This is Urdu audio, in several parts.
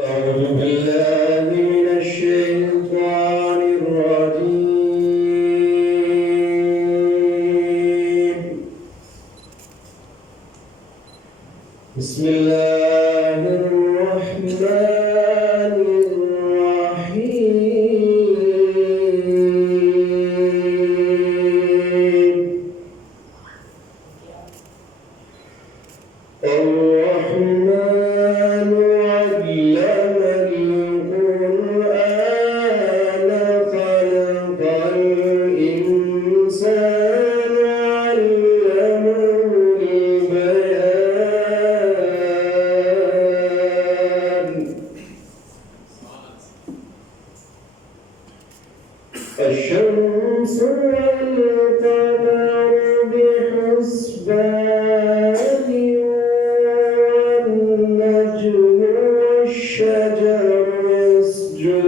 أعوذ بالله من الشيطان الرجيم. بسم الله الرحمن الرحيم. الرحمن علم القرآن خلق الإنسان علمه البيان. الشمس والقمر بحسبان والنجم والشجر يسجدان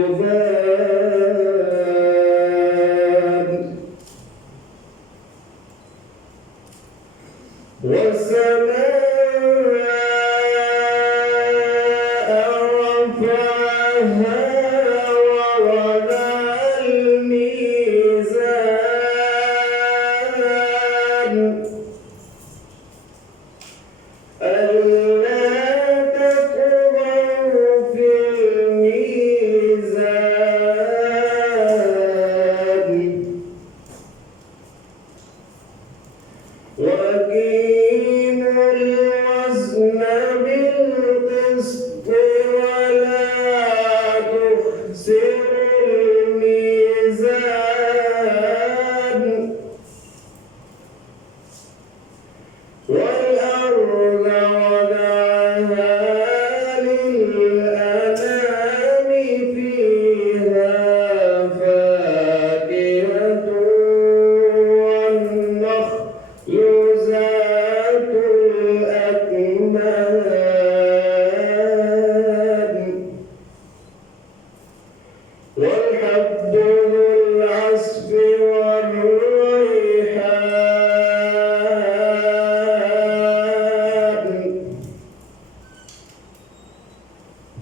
والسماء رفعها ووضع الميزان ألا تطغوا في الميزان وأقيموا الوزن بالقسط ولا تخسروا الميزان والأرض وضعها للأنام فيها فاكهة والنخل ذات الأكمام والحب ذو العصف والريحان.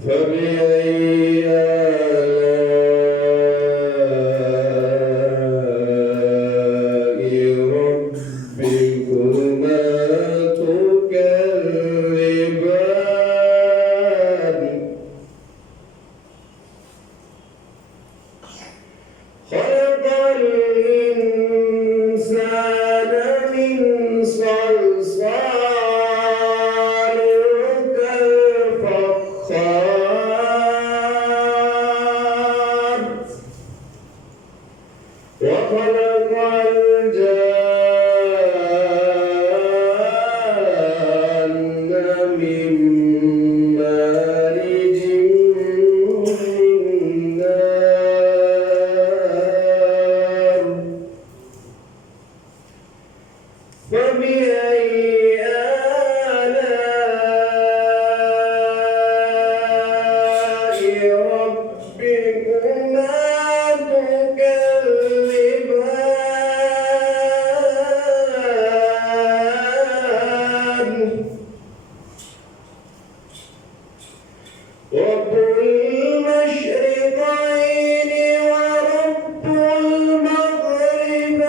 فبأي آلاء ربكما تكذبان. خلق الإنسان من صلصال كالفخار وخلق الجان من مارج من نار. فبأي آلاء ربكما تكذبان. رب المشرقين ورب المغربين.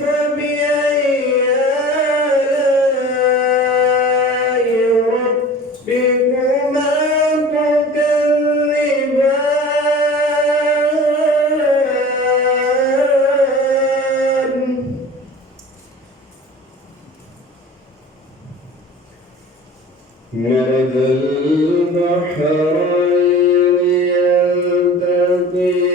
فبأي آلاء ربكما تكذبان. مرج البحرين يلتقيان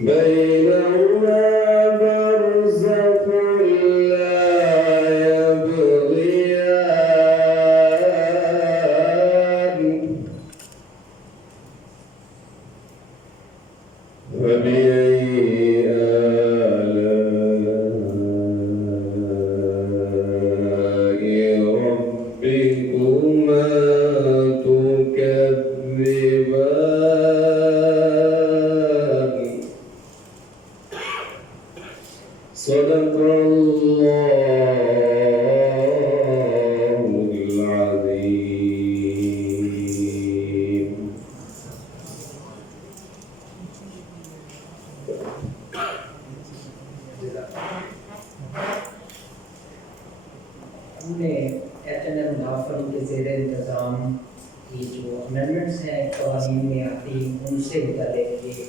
بينهما برزخ لا يبغيان. فبأي آلاء ربكما تكذبان. صدق الله العظيم. ہم نے ایچ.این.ایم دافن کے زیر انتظام کی جو امینڈمنٹس ہیں قوانین میں آتی ان سے متعلق یہ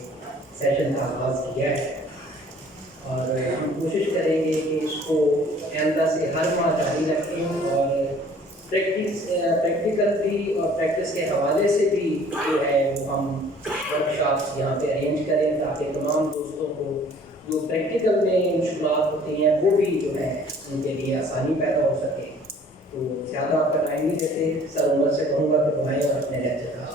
سیشن کا آغاز کیا ہے، اور ہم کوشش کریں گے کہ اس کو آئندہ سے ہر ماہ جاری رکھیں اور پریکٹیکل بھی اور پریکٹس کے حوالے سے بھی جو ہے وہ ہم ورکشاپس یہاں پہ ارینج کریں تاکہ تمام دوستوں کو جو پریکٹیکل میں مشکلات ہوتی ہیں وہ بھی جو ہے ان کے لیے آسانی پیدا ہو سکے. تو زیادہ آپ کا ٹائم نہیں دیتے، سر عمر سے کہوں گا کہ بنائیں اور اپنے لیکچر کا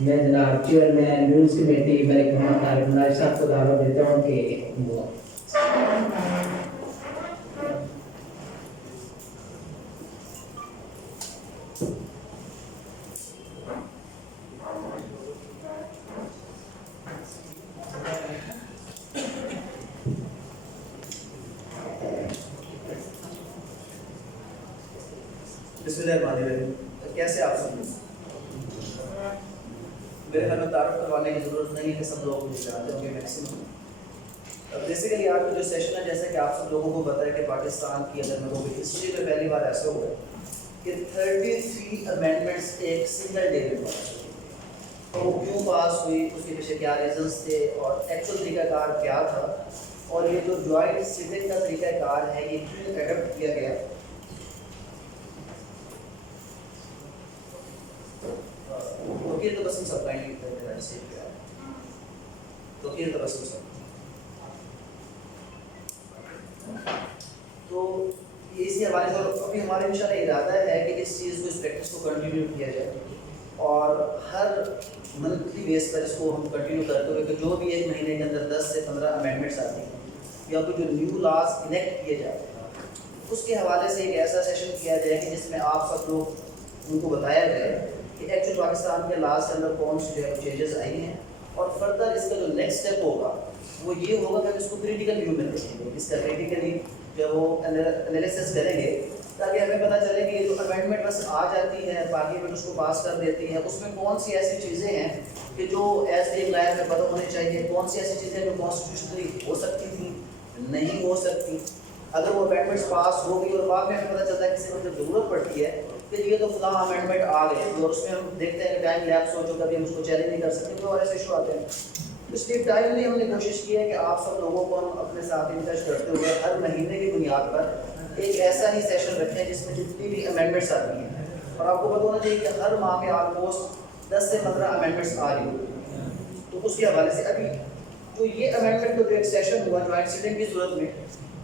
میں جناب چیئرمین رولز کمیٹی ملک محمد طارق مناج صاحب کو دعوت دیتا ہوں کہ وہ بسم اللہ الرحمن الرحیم. کیسے آپ سب؟ میرے خیال میں تعارف کروانے کی ضرورت نہیں ہے کہ سب لوگ مجھے جانتے ہوں گے میکسیمم. بیسیکلی آج کا جو سیشن ہے جیسا کہ آپ سب لوگوں کو پتہ ہے کہ پاکستان کی اگر میں کوئی ہسٹری میں پہلی بار ایسا ہوا کہ 33 امینڈمنٹس ایک سنگل ڈے میں پاس ہوئی. تو وہ کیوں پاس ہوئی، اس کے پیچھے کیا ریزنس تھے اور ایکچوئل طریقہ کار کیا تھا، اور یہ جو جوائنٹ سٹنگ کا طریقہ کار ہے یہ کیوں ایڈپٹ کیا گیا. توقیر تبسم سب کا ہی توقیر تبسم سب. تو اسی حوالے سے ابھی ہمارا انشاءاللہ ارادہ ہے کہ اس چیز کو، اس پریکٹس کو کنٹینیو کیا جائے اور ہر منتھلی بیس پر اس کو ہم کنٹینیو کرتے ہوئے کہ جو بھی ایک مہینے کے اندر 10 سے 15 امینڈمنٹس آتی ہیں یا کوئی جو نیو لاز انیکٹ کیے جاتے ہیں اس کے حوالے سے ایک ایسا سیشن کیا جائے کہ جس میں آپ سب لوگ ان کو بتایا جائے کہ ایکچوئل پاکستان کے لاز کے اندر کون سی جو ہے چینجز آئی ہیں، اور فردر اس کا جو نیکسٹ اسٹیپ ہوگا وہ یہ ہوگا کہ اس کو کریٹیکل ویو میں دیکھیں گے، اس کا کریٹیکلی جو وہ انالیسس کریں گے تاکہ ہمیں پتہ چلے کہ یہ جو امینڈمنٹ بس آ جاتی ہے پارلیمنٹ اس کو پاس کر دیتی ہے، اس میں کون سی ایسی چیزیں ہیں کہ جو ایز ایک لائن میں پتہ ہونی چاہیے، کون سی ایسی چیزیں جو کانسٹیٹیوشنلی ہو سکتی تھیں، نہیں ہو سکتی. اگر وہ امینڈمنٹس پاس ہو گئی اور بعد میں ہمیں پتہ چلتا ہے کسی کو جب ضرورت پڑتی ہے کہ یہ تو فلاں امینڈمنٹ آ گئے اور اس میں ہم دیکھتے ہیں کہ ٹائم لیپس ہو جو کبھی ہم اس کو چیلنج نہیں کر سکتے، کوئی اور ایسے ایشو آتے ہیں. اس لیے ٹائملی ہم نے کوشش کی ہے کہ آپ سب لوگوں کو ہم اپنے ساتھ ان ٹچ کرتے ہوئے ہر مہینے کی بنیاد پر ایک ایسا ہی سیشن رکھیں جس میں جتنی بھی امینڈمنٹس آتی ہیں، اور آپ کو پتہ ہونا چاہیے کہ ہر ماہ میں آلموسٹ 10 سے 15 امینڈمنٹس آ رہی ہوتی ہیں. تو اس کے حوالے سے ابھی جو یہ امینڈمنٹ کا جو ایک سیشن ہوا جوائنٹ سٹنگ کی صورت میں،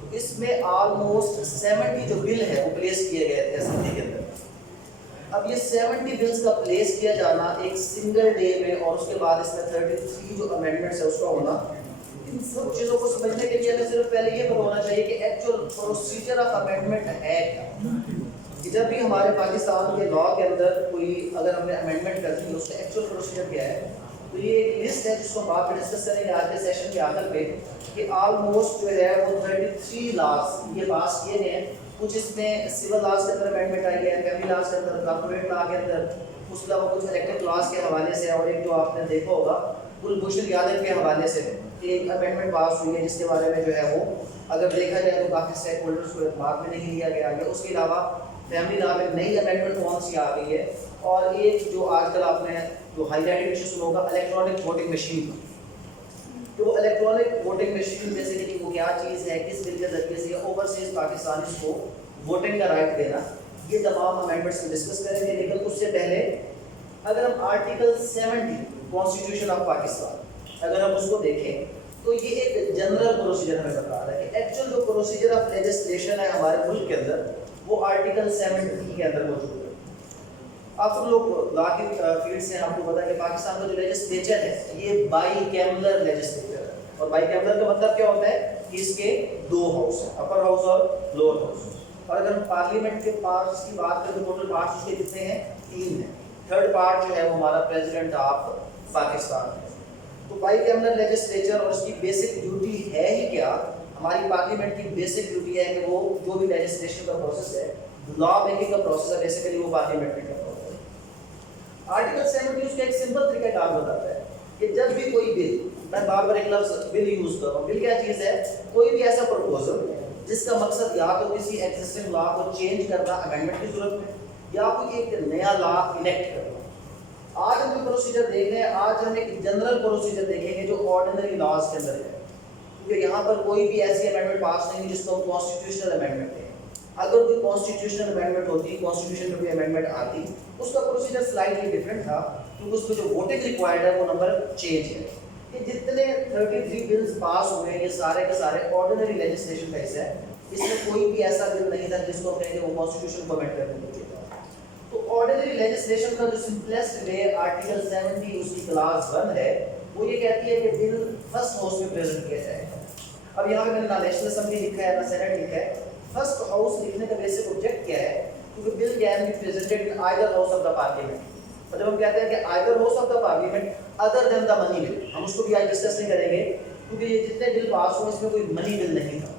تو اس میں آلموسٹ 70 جو بل ہے وہ پلیس کیے گئے تھے اسمبلی کے اندر. اب یہ 70 بلز کا پلیس کیا جانا ایک سنگل ڈے میں اور اس کے بعد اس میں 33 جو امینڈمنٹس ہے اس کا ہونا، ان سب چیزوں کو سمجھنے کے لیے ہمیں صرف پہلے یہ پتہ ہونا چاہیے کہ ایکچوئل پروسیجر آف امینڈمنٹ ہے کیا. کہ جب بھی ہمارے پاکستان کے لاء کے اندر کوئی اگر ہم نے امینڈمنٹ کرتی ہے اس کا ایکچوئل پروسیجر کیا ہے، تو یہ ایک لسٹ ہے جس کو ہم بعد میں ڈسکس کریں گے آج کے سیشن کے آخر پہ کہ آلموسٹ جو ہے وہ 33 لاز یہ پاس کیے گئے ہیں. کچھ اس میں سول لاز کے اندر امینڈمنٹ آئی ہے، فیملی لاز کے اندر، کارپوریٹ لا کے اندر، اس کے علاوہ کچھ الیکٹو لاز کے حوالے سے، اور ایک جو آپ نے دیکھا ہوگا کلبھوشن یادو کے حوالے سے ایک امینڈمنٹ پاس ہوئی ہے جس کے بارے میں جو ہے وہ اگر دیکھا جائے تو کافی اسٹیک ہولڈرس کو اعتماد میں نہیں لیا گیا ہے. اس کے علاوہ فیملی لا میں نئی امینڈمنٹ کون سی آ گئی ہے، اور ایک جو آج کل آپ نے جو ہائی لائٹ ایشو سنا ہوگا الیکٹرانک ووٹنگ مشین. تو الیکٹرانک ووٹنگ مشین بیسیکلی وہ کیا چیز ہے، کس بل کے ذریعے سے اوورسیز پاکستانیز کو ووٹنگ کا رائٹ دینا. یہ تمام امینڈمنٹس ہم ڈسکس کریں گے، لیکن اس سے پہلے اگر ہم آرٹیکل 70 کانسٹیٹیوشن آف پاکستان اگر ہم اس کو دیکھیں تو یہ ایک جنرل پروسیجر ہمیں بتا رہا ہے کہ ایکچوئل جو پروسیجر آف لیجسلیشن ہے ہمارے ملک کے اندر وہ آرٹیکل 70 کے اندر موجود ہے۔ آپ سب لوگ لا کی فیلڈ سے آپ کو پتا ہے کہ پاکستان کا جو لیجسلیچر ہے یہ بائی کیملر لیجسلیچر ہے، اور بائی کیملر کا مطلب کیا ہوتا ہے کہ اس کے دو ہاؤس ہیں، اپر ہاؤس اور لوور ہاؤس۔ اور اگر ہم پارلیمنٹ کے پارٹس کی بات کریں تو ٹوٹل پارٹس اس کے کتنے ہیں؟ 3 ہیں۔ تھرڈ پارٹ جو ہے وہ ہمارا پریزیڈنٹ آف پاکستان ہے۔ تو بائی کیملر لیجسلیچر اور اس کی بیسک ڈیوٹی ہے ہی کیا؟ ہماری پارلیمنٹ کی بیسک ڈیوٹی ہے کہ وہ جو بھی لیجسلیشن کا پروسیس ہے، لا میکنگ کا پروسیس ہے، بیسیکلی وہ پارلیمنٹ میں کرتا ہے۔ آرٹیکل 70 اس کا ایک سمپل طریقہ کار بتاتا ہے کہ جب بھی کوئی بل، میں بار بار ایک لفظ بل یوز کر رہا ہوں، بل کیا چیز ہے؟ کوئی بھی ایسا پروپوزل جس کا مقصد یا تو کسی ایگزسٹنگ لا کو چینج کرنا امینڈمنٹ کی صورت میں، یا کوئی ایک نیا لا انیکٹ کرنا۔ آج ہم جو پروسیجر دیکھ رہے ہیں، آج ہم ایک جنرل پروسیجر دیکھیں گے جو آرڈینری لاز کے اندر ہے، کیونکہ یہاں پر کوئی بھی ایسی امینڈمنٹ پاس نہیں جس کو ہم کانسٹیٹیوشنل امینڈمنٹ کہیں۔ اگر کوئی کانسٹیٹیوشنل امینڈمنٹ ہوتی، کانسٹیٹیوشن میں کوئی امینڈمنٹ آتی، اس کا پروسیجر سلائٹلی ڈفرینٹ تھا، کیونکہ اس میں جو ووٹنگ ریکوائرڈ ہے وہ نمبر چینج ہے۔ یہ جتنے 33 بلز پاس ہوئے ہیں یہ سارے کے سارے آرڈینری لیجسلیشن کا حصہ ہے، اس میں کوئی بھی ایسا بل نہیں تھا جس کو کہیں گے وہ کانسٹیٹیوشن کو امینڈ کرنے کے لیے تھا۔ تو آرڈینری لیجسلیشن کا جو سمپلیسٹ وے آرٹیکل 70 اس کی کلاس 1 ہے، وہ یہ کہتی ہے کہ بل فرسٹ ہاؤس میں پریزنٹ کیا جائے گا۔ اب یہاں پہ میں نے نہ نیشنل اسمبلی لکھا ہے نہ سینٹ لکھا ہے۔ فرسٹ ہاؤس لکھنے کا بیسک آبجیکٹ کیا ہے؟ کیونکہ bill can be presented in either house of the parliament. اور جب ہم کہتے ہیں کہ either house of the parliament other than the money bill, ہم اس کو بھی آج ڈسکس نہیں کریں گے کیونکہ یہ جتنے بل پاس ہوئے اس میں کوئی منی بل نہیں تھا۔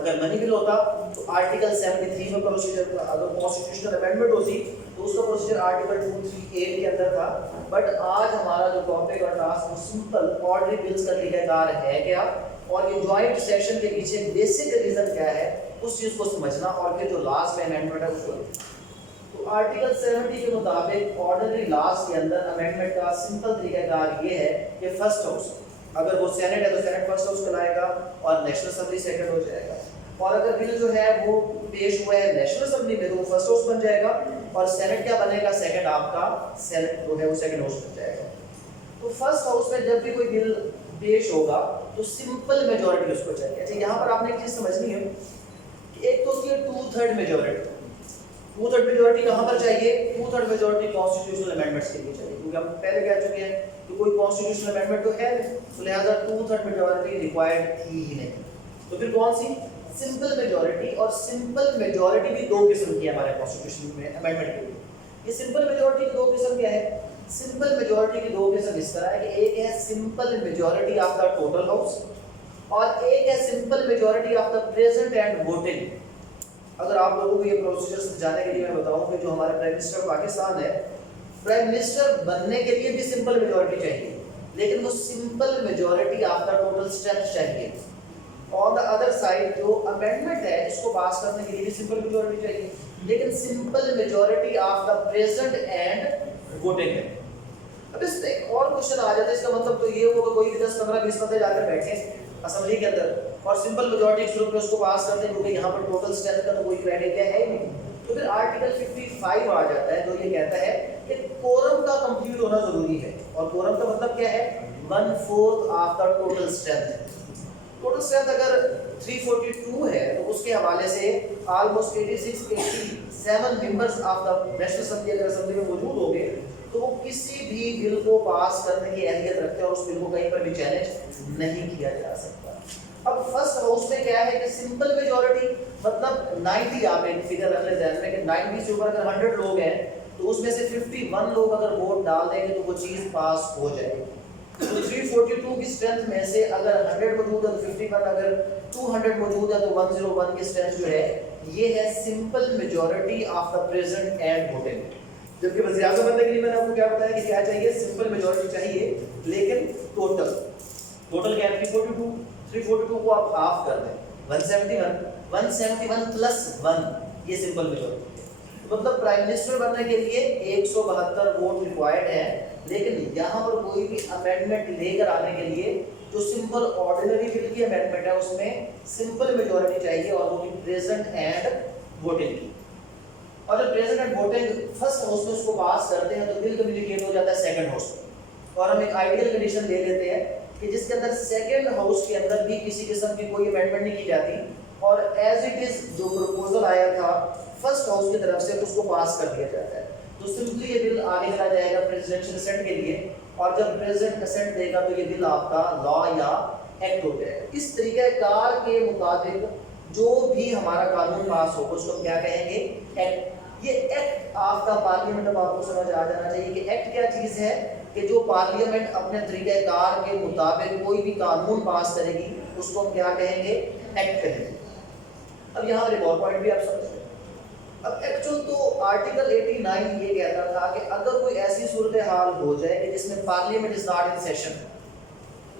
اگر منی بل ہوتا تو آرٹیکل 73 میں پروسیجر تھا، اگر کانسٹیٹیوشنل امینڈمنٹ ہوتی تو اس کا پروسیجر آرٹیکل 238 کے اندر تھا۔ بٹ آج ہمارا جو ٹاپک اور ٹاسک وہ سمپل آرڈنری بلز کا طریقہ کار ہے کیا، اور یہ جوائنٹ سیشن کے پیچھے بیسک ریزن کیا ہے اس چیز کو سمجھنا، اور پھر جو لاسٹ میں امینڈمنٹ ہے اس کو لکھنا۔ تو آرٹیکل 70 کے مطابق آرڈنری لاز کے اندر امینڈمنٹ کا سمپل طریقہ کار یہ ہے کہ فرسٹ ہاؤس، اگر وہ سینٹ ہے تو سینٹ فرسٹ ہاؤس کہلائے گا اور نیشنل اسمبلی سیکنڈ ہو جائے گا، اور اگر بل جو ہے وہ پیش ہوا ہے نیشنل اسمبلی میں تو وہ فرسٹ ہاؤس بن جائے گا، اور سینٹ کیا بنے گا؟ سیکنڈ آپ کا سینٹ جو ہے وہ سیکنڈ ہاؤس بن جائے گا۔ تو فرسٹ ہاؤس میں جب بھی کوئی بل پیش ہوگا تو سمپل میجورٹی اس کو چاہیے۔ اچھا یہاں پر آپ نے ایک چیز سمجھنی ہے کہ ایک تو ہوتی ہے 2/3 میجورٹی۔ 2/3 میجورٹی کہاں پر چاہیے؟ 2/3 میجورٹی کانسٹیٹیوشنل امینڈمنٹس کے لیے چاہیے، کیونکہ ہم پہلے کہہ چکے ہیں کہ کوئی کانسٹیٹیوشنل امینڈمنٹ تو ہے نہیں، تو لہٰذا 2/3 میجورٹی ریکوائرڈ تھی ہی نہیں۔ تو پھر کون سی؟ Simple majority. اور سمپل میجورٹی بھی 2 قسم کی ہے ہمارے کانسٹیٹیوشن میں امینڈمنٹ کے لیے۔ یہ سمپل میجورٹی کی 2 قسم کیا ہے؟ سمپل میجورٹی کی 2 قسم اس طرح ہے کہ ایک ہے simple majority of the total house, اور ایک ہے simple majority of the present and voting. اگر آپ لوگوں کو یہ پروسیجر سمجھانے کے لیے میں بتاؤں کہ جو ہمارے پرائم منسٹر پاکستان ہے، پرائم منسٹر بننے کے لیے بھی سمپل میجورٹی چاہیے، لیکن وہ simple majority of the total strength چاہیے۔ آن دا ادر سائڈ جو امینڈمنٹ ہے اس کو پاس کرنے کے لیے بھی سمپل میجورٹی چاہیے، لیکن simple majority of the present and voting ہے۔ اب اس میں ایک اور کوشچن آ جاتا ہے، اس کا مطلب تو یہ ہوگا کوئی بھی 10-15-20 بندے جا کر بیٹھے اسمبلی کے اندر اور سمپل میجورٹی کی صورت میں اس کو پاس کرتے ہیں، کیونکہ یہاں پر ٹوٹل اسٹرینتھ کا تو کوئی کرائٹیریا ہے ہی نہیں۔ تو پھر آرٹیکل 55 آ جاتا ہے جو یہ کہتا ہے کہ کورم کا کمپلیٹ ہونا ضروری ہے، اور کورم کا مطلب کیا ہے؟ 1/4 of the total strength. Total strength اگر 342 ہے تو اس کے حوالے سے almost 86-87 members of the national assembly اگر اسمبلی میں موجود ہوں گے تو وہ کسی بھی بل کو پاس کرنے کی اہلیت رکھتے ہیں اور اس بل کو کہیں پر بھی چیلنج نہیں کیا جا سکتا۔ اب فرسٹ ہاؤس میں کیا ہے کہ سمپل میجورٹی مطلب 90، آپ ایک فگر رکھ لیں ذہن میں کہ 90 سے اوپر اگر 100 لوگ ہیں تو اس میں سے 51 لوگ اگر ووٹ ڈال دیں گے تو وہ چیز پاس ہو جائے گی۔ تو 342 کی اسٹرینتھ میں سے اگر 100 موجود ہے تو 51، اگر 200 موجود ہے تو 101 کی اسٹرینتھ جو ہے یہ ہے simple majority of the present and voting. جبکہ وزیر اعظم بننے کے لیے میں نے آپ کو کیا بتایا کہ کیا چاہیے؟ سمپل میجورٹی چاہیے، لیکن ٹوٹل کیا ہے؟ 342 کو آپ ہاف کر دیں 171 پلس 1، یہ سمپل میجورٹی ہے۔ مطلب پرائم منسٹر بننے کے لیے 172 ووٹ ریکوائرڈ ہیں، لیکن یہاں پر کوئی بھی امینڈمنٹ لے کر آنے کے لیے جو سمپل آرڈینری بل کی امینڈمنٹ ہے اس میں سمپل میجورٹی چاہیے، اور وہ بھی پریزنٹ اینڈ ووٹنگ کی۔ اور جب پریزیڈنٹ ووٹنگ فرسٹ ہاؤس میں اس کو پاس کرتے ہیں تو بل کمیونیکیٹ ہو جاتا ہے سیکنڈ ہاؤس میں، اور ہم ایک آئیڈیل کنڈیشن لے لیتے ہیں کہ جس کے اندر سیکنڈ ہاؤس کے اندر بھی کسی قسم کی کوئی امینڈمنٹ نہیں کی جاتی، اور ایز اٹ از جو پروپوزل آیا تھا فرسٹ ہاؤس کی طرف سے اس کو پاس کر دیا جاتا ہے، تو سمپلی یہ بل آگے چلا جائے گا پریزیڈنشل اسینٹ کے لیے، اور جب پریزیڈنٹ اسینٹ دے گا تو یہ بل آپ کا لا یا ایکٹ ہو جائے گا۔ اس طریقہ کار کے مطابق جو بھی ہمارا قانون پاس ہوگا اس کو کیا کہیں گے؟ ایکٹ۔ یہ ایکٹ آپ کا پارلیمنٹ، اب آپ کو سمجھ آ جانا چاہیے کہ ایکٹ کیا چیز ہے، کہ جو پارلیمنٹ اپنے طریقہ کار کے مطابق کوئی بھی قانون پاس کرے گی اس کو ہم کیا کہیں گے؟ ایکٹ کہیں گے۔ اب یہاں پر ایک اور پوائنٹ بھی آپ سمجھ لیں، اب ایکچوئل تو آرٹیکل 89 یہ کہتا تھا کہ اگر کوئی ایسی صورتحال ہو جائے کہ جس میں parliament is not in session,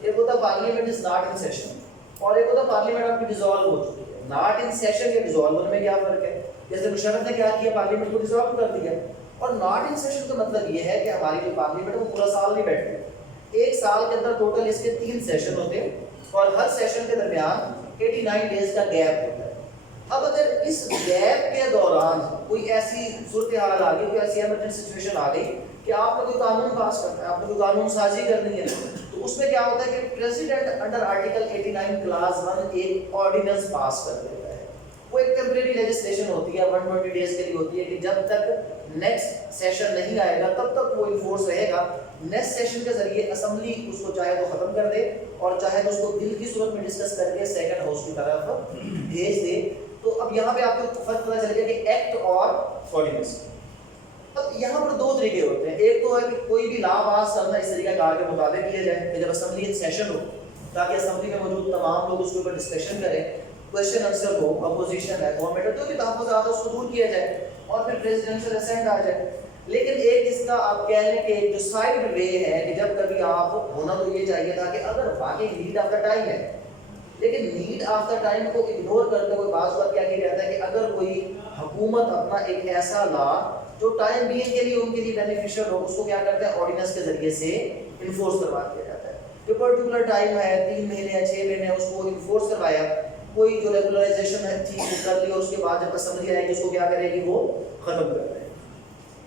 ایک ہوتا parliament is not in session اور ایک ہوتا پارلیمنٹ آپ کی ڈیزالو ہو چکی ہے۔ ناٹ ان سیشن یا ڈیزالو میں کیا فرق ہے؟ جیسے مشرف نے کیا کیا، پارلیمنٹ کو ڈیزالو کر دیا، اور ناٹ ان سیشن کا مطلب یہ ہے کہ ہماری جو پارلیمنٹ ہے وہ پورا سال نہیں بیٹھتی، ایک سال کے اندر ٹوٹل اس کے 3 سیشن ہوتے ہیں اور ہر سیشن کے درمیان 89 ڈیز کا گیپ ہوتا ہے۔ اب اگر اس گیپ کے دوران کوئی ایسی صورتحال آ گئی، کوئی ایسی ایمرجنسی سچویشن آ گئی کہ آپ نے کوئی قانون پاس کرنا ہے، آپ نے کوئی قانون سازی کرنی ہے، تو اس میں کیا ہوتا ہے کہ پریزیڈنٹ انڈر آرٹیکل 89 کلاس 1 ایک آرڈیننس پاس کر دیتا ہے۔ وہ ایک ٹیمپریری لیجسلیشن ہوتی ہے، 120 ڈیز کے لیے ہوتی ہے، کہ جب تک نیکسٹ سیشن نہیں آئے گا تب تک وہ انفورس رہے گا۔ نیکسٹ سیشن کے ذریعے اسمبلی اس کو چاہے تو ختم کر دے اور چاہے تو اس کو بل کی صورت میں ڈسکس کر کے سیکنڈ ہاؤس کی طرف بھیج دے۔ تو اب یہاں پہ آپ کو فرق پتہ چلے گا کہ ایکٹ اور آرڈیننس۔ اب یہاں پر 2 طریقے ہوتے ہیں، ایک تو ہے کہ کوئی بھی لا پاس کرنا اس طریقہ کار کے مطابق کیا جائے کہ جب اسمبلی ان سیشن ہو تاکہ اسمبلی میں موجود تمام لوگ اس کے اوپر ڈسکشن کریں، کوشچن آنسر ہو، اپوزیشن ہے، گورنمنٹ ہے، جو بھی تحفظات اس کو دور کیا جائے اور پھر پریزیڈنشل اسینٹ آ جائے۔ لیکن ایک اس کا آپ کہہ لیں کہ ایک جو سائڈ وے ہے کہ جب کبھی آپ ہونا تو یہ چاہیے تھا کہ اگر واقعی نیڈ آف دا ٹائم ہے، لیکن نیڈ آف دا ٹائم کو اگنور کرتے ہوئے بعض بات کیا کیا جاتا ہے کہ اگر کوئی حکومت اپنا ایک ایسا لا جو ٹائم بینگ کے لیے ان کے لیے بینیفیشل ہو اس کو کیا کرتے ہیں؟ آرڈیننس کے ذریعے سے انفورس کروا دیا جاتا ہے، کہ پرٹیکولر ٹائم ہے 3 مہینے یا 6 مہینے اس کو انفورس کروایا، کوئی جو ریگولرائزیشن ہے تھی وہ کر لی اور اس کے بعد جب اسمبلی آئے گی اس کو کیا کرے گی؟ وہ ختم کر دے۔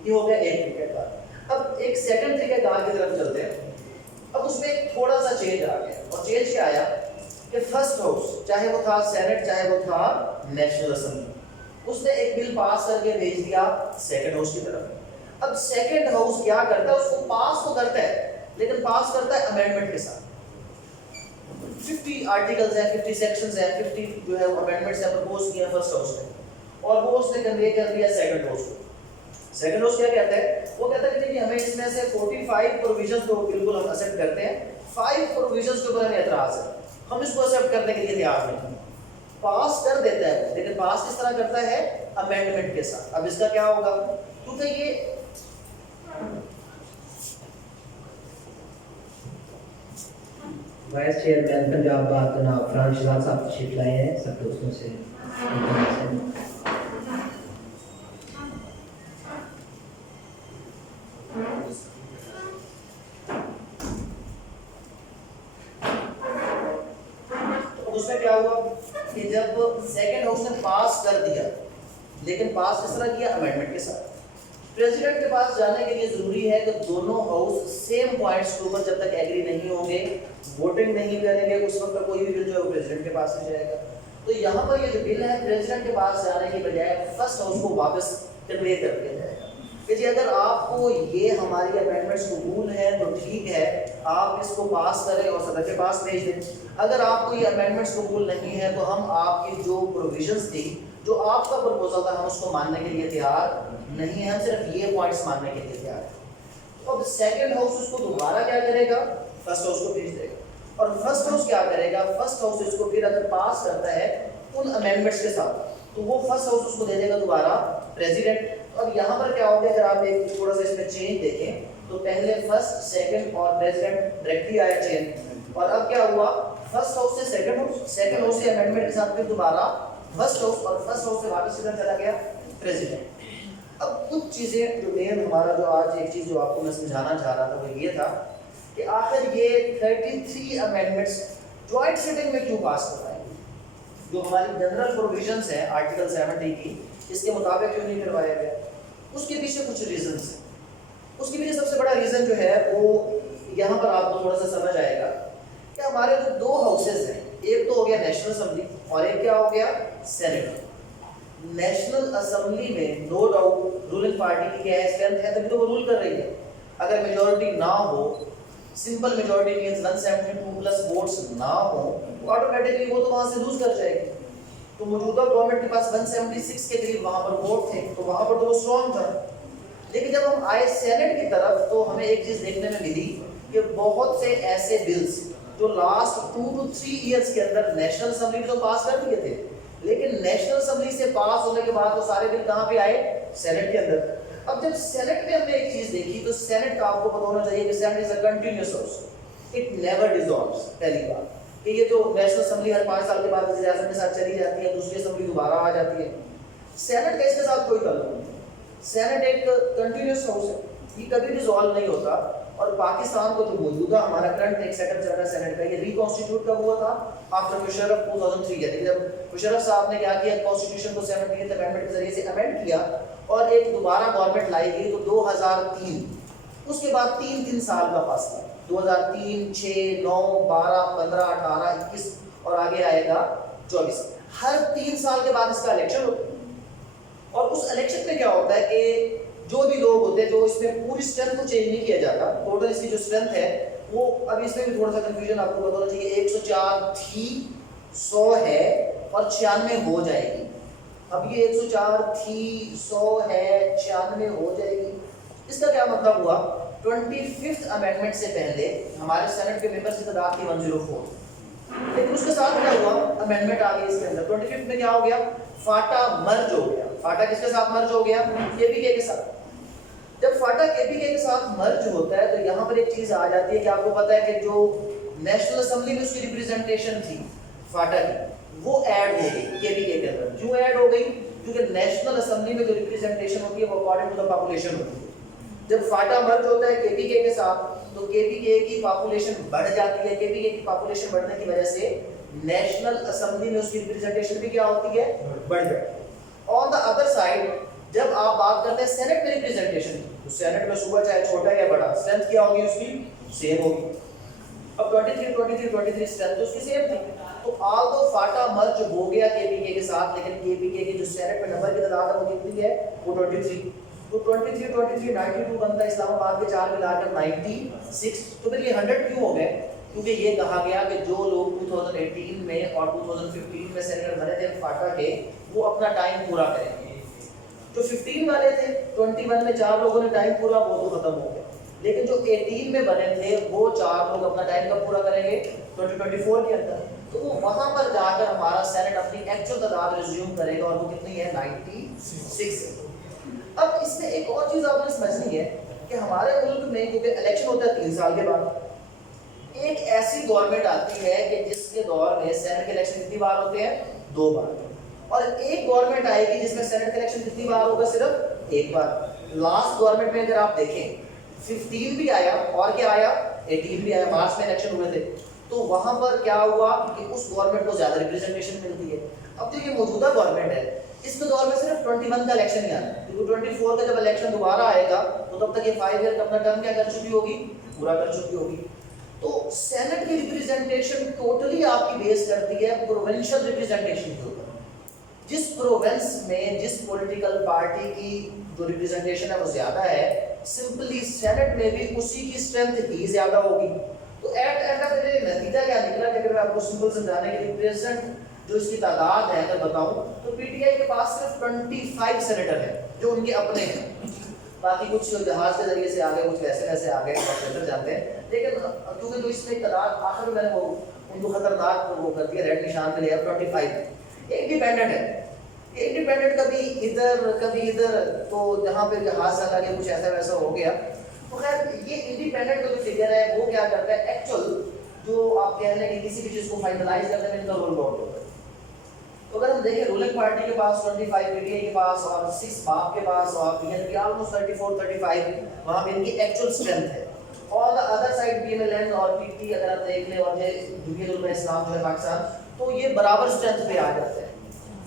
یہ ہو گیا ایک طریقہ کار۔ اب ایک سیکنڈ طریقہ کار کی طرف چلتے ہیں۔ اب اس میں ایک تھوڑا سا چینج آ گیا، اور چینج کیا آیا کہ فرسٹ ہاؤس چاہے وہ تھا سینٹ چاہے وہ تھا نیشنل اسمبلی، اس نے ایک بل پاس کر کے بھیج دیا سیکنڈ ہاؤس کی طرف۔ اب سیکنڈ ہاؤس کیا کرتا ہے؟ اس کو پاس تو کرتا ہے لیکن پاس کرتا ہے امینڈمنٹ کے ساتھ۔ 50 آرٹیکلز ہیں، 50 سیکشنز ہیں، 50 جو ہے امینڈمنٹس ہیں پرپوز کیے فرسٹ ہاؤس نے، اور وہ اس نے کنوے کر دیا سیکنڈ ہاؤس کو۔ سیکنڈ ہاؤس کیا کہتا ہے؟ وہ کہتا ہے کہ ہمیں اس میں سے 45 پروویژنز تو بالکل ہم ایکسیپٹ کرتے ہیں، 5 پروویژنز کے اوپر ہمیں اعتراض ہے، ہم اس کو ایکسیپٹ کرنے کے لیے تیار نہیں۔ پاس کر دیتا ہے لیکن پاس کس طرح کرتا ہے؟ امینڈمنٹ کے ساتھ۔ اب اس کا کیا ہوگا؟ کیونکہ یہ وائس چیئرمین پنجاب بات جناب فرحان شہزاد صاحب تشریف لائے ہیں، سب دوستوں سے اس میں کیا ہوا کہ جب سیکنڈ ہاؤس نے پاس کر دیا لیکن پاس کس طرح کیا؟ امینڈمنٹ کے ساتھ۔ پریزیڈنٹ کے پاس جانے کے لیے ضروری ہے کہ دونوں ہاؤس سیم پوائنٹس کے اوپر جب تک ایگری نہیں ہوں گے، ووٹنگ نہیں کریں گے، اس وقت کوئی بھی بل جو ہے وہ پریزیڈنٹ کے پاس نہیں جائے گا۔ تو یہاں پر یہ جو بل ہے پریزیڈنٹ کے پاس جانے کی بجائے فرسٹ ہاؤس کو واپس کنوے کر دیا جائے گا کہ جی اگر آپ کو یہ ہماری امینڈمنٹس قبول ہیں تو ٹھیک ہے، آپ اس کو پاس کریں اور صدر کے پاس بھیج دیں۔ اگر آپ کو یہ امینڈمنٹس قبول نہیں ہے تو ہم آپ کی جو پروویژنس تھی، جو آپ کا پرپوزل تھا، ہم اس کو ماننے کے لیے تیار نہیں ہیں، ہم صرف یہ پوائنٹس ماننے کے لیے تیار ہیں۔ تو اب سیکنڈ ہاؤس اس کو دوبارہ کیا کرے گا؟ فرسٹ ہاؤس کو بھیج دے گا، اور فرسٹ ہاؤس کیا کرے گا؟ فرسٹ ہاؤس اس کو پھر اگر پاس کرتا ہے ان امینڈمنٹس کے ساتھ تو وہ فرسٹ ہاؤس اس کو دے دے گا دوبارہ پریزیڈنٹ۔ اب یہاں پر کیا ہوگا؟ اگر آپ ایک تھوڑا سا اس میں چینج دیکھیں تو پہلے فرسٹ سیکنڈ اور پریزیڈنٹ ڈائریکٹلی آیا چینج، اور اب کیا ہوا؟ فرسٹ ہاؤس سے سیکنڈ ہاؤس، سیکنڈ ہاؤس سے امینڈمنٹ کے ساتھ پھر دوبارہ فرسٹ ہاؤس، اور فرسٹ ہاؤس سے واپس کدھر چلا گیا؟ پریزیڈنٹ۔ اب کچھ چیزیں جو مین ہمارا جو آج ایک چیز جو آپ کو میں سمجھانا چاہ رہا تھا وہ یہ تھا کہ آخر یہ 33 امینڈمنٹس جوائنٹ سیٹنگ میں کیوں پاس کروائیں گے؟ جو ہماری جنرل پروویژنس ہیں آرٹیکل 70 کی، اس کے مطابق کیوں نہیں کروایا گیا؟ اس کے پیچھے کچھ ریزنس ہیں. اس کے پیچھے سب سے بڑا ریزن جو ہے وہ یہاں پر آپ کو تھوڑا سا سمجھ آئے گا کہ ہمارے جو دو ہاؤسز ہیں، ایک تو ہو گیا نیشنل اسمبلی اور ایک کیا ہو گیا سینٹ. نیشنل اسمبلی میں نو ڈاؤٹ رولنگ پارٹی کی کیا ہے اسٹرینتھ ہے، تبھی تو وہ رول کر رہی ہے. اگر میجورٹی نہ ہو، simple majority minus 172 plus votes نہ ہو تو آٹومیٹکلی وہ تو وہاں سے لوز کر جائے گی. تو موجودہ گورنمنٹ کے پاس 176 کے قریب وہاں پر ووٹ تھے تو وہاں پر تو وہ اسٹرانگ تھا. لیکن جب ہم آئے سینٹ کی طرف تو ہمیں ایک چیز دیکھنے میں ملی کہ بہت سے ایسے بلز جو لاسٹ 2 to 3 ایئرس کے اندر نیشنل اسمبلی میں تو پاس کر دیے تھے، لیکن نیشنل اسمبلی سے پاس ہونے کے بعد وہ سارے بل کہاں پہ آئے؟ سینٹ کے اندر. اب جب سینٹ میں ہم نے ایک چیز دیکھی تو سینٹ کا آپ کو پتا ہونا چاہیے کہ Senate is a continuous house, it never dissolves. پہلی بات کہ یہ جو نیشنل اسمبلی ہر 5 سال کے بعد وزیر اعظم کے ساتھ چلی جاتی ہے، دوسری اسمبلی دوبارہ آ جاتی ہے، سینٹ کا اس کے ساتھ کوئی تعلق نہیں. سینٹ ایک کنٹینیوس ہاؤس ہے، یہ کبھی ڈیزالو نہیں ہوتا. اور پاکستان کو جو موجودہ ہمارا کرنٹ ایک سیٹ اپ چل رہا ہے سینٹ کا، یہ ریکانسٹیٹیوٹ کب ہوا تھا؟ آفٹر مشرف 2003 کے. جب مشرف صاحب نے کیا کیا، کانسٹیٹیوشن کو 70th امینڈمنٹ کے ذریعے سے امینڈ کیا اور ایک دوبارہ گورنمنٹ لائی گئی تو 2003. اس کے بعد 3 سال کا فاصلہ، 2003 6 9 12 15 18 21 اور آگے آئے گا 24. ہر 3 سال کے بعد اس کا الیکشن ہوتا ہے. اور اس الیکشن میں کیا ہوتا ہے کہ جو بھی لوگ ہوتے ہیں، جو اس میں پوری اسٹرینتھ کو چینج نہیں کیا جاتا، ٹوٹل اس کی جو اسٹرینتھ ہے وہ ابھی اس میں بھی تھوڑا سا کنفیوژن آپ کو پتا ہونا چاہیے. 104 تھی، 100 ہے اور 96 ہو جائے گی. اب یہ 104 تھی، 100 ہے، 96 ہو جائے گی. اس کا کیا مطلب ہوا؟ 25th امینڈمنٹ سے پہلے ہمارے سینٹ کے ممبرس کی تعداد تھی 104، لیکن اس کے ساتھ کیا ہوا؟ امینڈمنٹ آ گئی اس کے اندر. 25th میں کیا ہو گیا؟ فاٹا مرج ہو گیا. فاٹا کس کے ساتھ مرج ہو گیا؟ کے پی کے ساتھ. جب فاٹا کے پی کے ساتھ مرج ہوتا ہے تو یہاں پر ایک چیز آ جاتی ہے کہ آپ کو پتا ہے کہ جو نیشنل اسمبلی میں اس کی ریپرزنٹیشن تھی فاٹا کی، وہ ایڈ ہو گئی کے پی کے اندر. کیوں ایڈ ہو گئی؟ کیونکہ نیشنل اسمبلی میں جو ریپرزنٹیشن ہوتی ہے وہ اکارڈنگ ٹو دا پاپولیشن ہوتی ہے. جب فاٹا مرج ہوتا ہے کے پی کے ساتھ تو کے پی کے کی پاپولیشن بڑھ جاتی ہے. کے پی کے کی پاپولیشن بڑھنے کی وجہ سے نیشنل اسمبلی میں اس کی ریپرزنٹیشن بھی کیا ہوتی ہے؟ بڑھ جاتی ہے. آن دا ادر سائڈ جب آپ بات کرتے ہیں سینٹ میں ریپرزنٹیشن تو سینٹ میں صوبہ چاہے چھوٹا یا بڑا، اسٹرینتھ کیا ہوگی؟ اس کی سیم ہوگی. اب 23 اسٹرینتھ اس کی سیم تھی. تو آل دو فاٹا مرج ہو گیا کے پی کے ساتھ، لیکن کے پی کے جو سینٹ میں نمبر کی تعداد ہے وہ کتنی ہے؟ وہ 23. تو 23 92 بنتا ہے. اسلام آباد کے 4 ملا کر 96. تو پھر یہ 100 کیوں ہو گئے؟ کیونکہ یہ کہا گیا کہ جو لوگ 2018 میں اور 2015 میں سینیٹر بنے تھے فاٹا کے، وہ اپنا ٹائم پورا کریں گے. جو 15 والے تھے 21 میں 4 لوگوں نے ٹائم پورا، وہ تو ختم ہو گیا. لیکن جو 18 میں بنے تھے وہ 4 لوگ اپنا ٹائم کب پورا کریں گے؟ 2024 کے اندر. تو وہ وہاں پر جا کر ہمارا سینٹ اپنی ایکچوئل تعداد ریزیوم کرے گا اور وہ کتنی ہے؟ 96. اب اس میں ایک اور چیز آپ نے سمجھنی ہے کہ ہمارے ملک میں کیونکہ الیکشن ہوتا ہے 3 سال کے بعد، ایک ایسی گورنمنٹ آتی ہے کہ جس کے دور میں سینٹ کے الیکشن کتنی بار ہوتے ہیں؟ 2 بار. اور ایک گورنمنٹ آئے گی جس میں سینٹ کے الیکشن کتنی بار ہوگا؟ صرف 1 بار. لاسٹ گورنمنٹ میں اگر آپ دیکھیں 15 بھی آیا اور کیا آیا؟ 18 بھی آیا. مارچ میں الیکشن ہوئے تھے. تو وہاں پر کیا ہوا کہ اس گورنمنٹ کو زیادہ ریپرزنٹیشن ملتی ہے. اب جو یہ موجودہ گورنمنٹ ہے اس کے دور میں صرف 21 کا الیکشن ہی آنا ہے، کیونکہ 24 کا جب الیکشن دوبارہ آئے گا تو تب تک یہ 5 ایئر کا اپنا ٹرم کیا کر چکی ہوگی؟ پورا کر چکی ہوگی. تو سینٹ کی ریپرزنٹیشن ٹوٹلی آپ کی بیس کرتی ہے پروونشل ریپرزنٹیشن کے اوپر. جس پروونس میں جس پولیٹیکل پارٹی کی جو ریپرزنٹیشن ہے وہ زیادہ ہے، سمپلی سینٹ میں بھی اسی کی اسٹرینتھ ہی زیادہ ہوگی. تو ایٹ آف دی ڈے نتیجہ کیا نکلا کہ اگر میں آپ کو سمپل سمجھانے کے لیے پریزنٹ جو اس کی تعداد ہے اگر بتاؤں تو پی ٹی آئی کے پاس صرف 25 سینیٹر ہیں جو ان کے اپنے ہیں. باقی کچھ جہاز کے ذریعے سے آگے، کچھ ویسے آگے بہتر جاتے ہیں. لیکن کیونکہ جو اس میں تعداد آخر میں نے وہ ان کو خطرناک وہ کر دیا، ریڈ نشان پہ لیا 25. انڈیپینڈنٹ ہے. یہ انڈیپینڈنٹ کبھی ادھر تو جہاں پہ جہاز چلا گیا کچھ ایسا ویسا ہو گیا. تو خیر یہ انڈیپینڈنٹ کا جو فگر ہے وہ کیا کرتا ہے؟ ایکچوئل جو آپ کہہ رہے ہیں کہ کسی بھی چیز کو فائنلائز کرنے میں ان کا رول آؤٹ ہوتا ہے. تو اگر ہم دیکھیں رولنگ پارٹی کے پاس 25 پی ٹی آئی کے پاس اور 6 باپ کے پاس اور یعنی کہ آلموسٹ 34-35 وہاں پہ ان کی ایکچوئل اسٹرینتھ ہے. اور the other side P M L N اور پی ٹی اگر آپ دیکھ لیں اور جمہوریت اسلام جو ہے پاکستان، تو یہ برابر اسٹرینتھ پہ آ جاتے ہیں.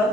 1,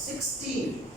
60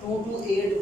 2 to 8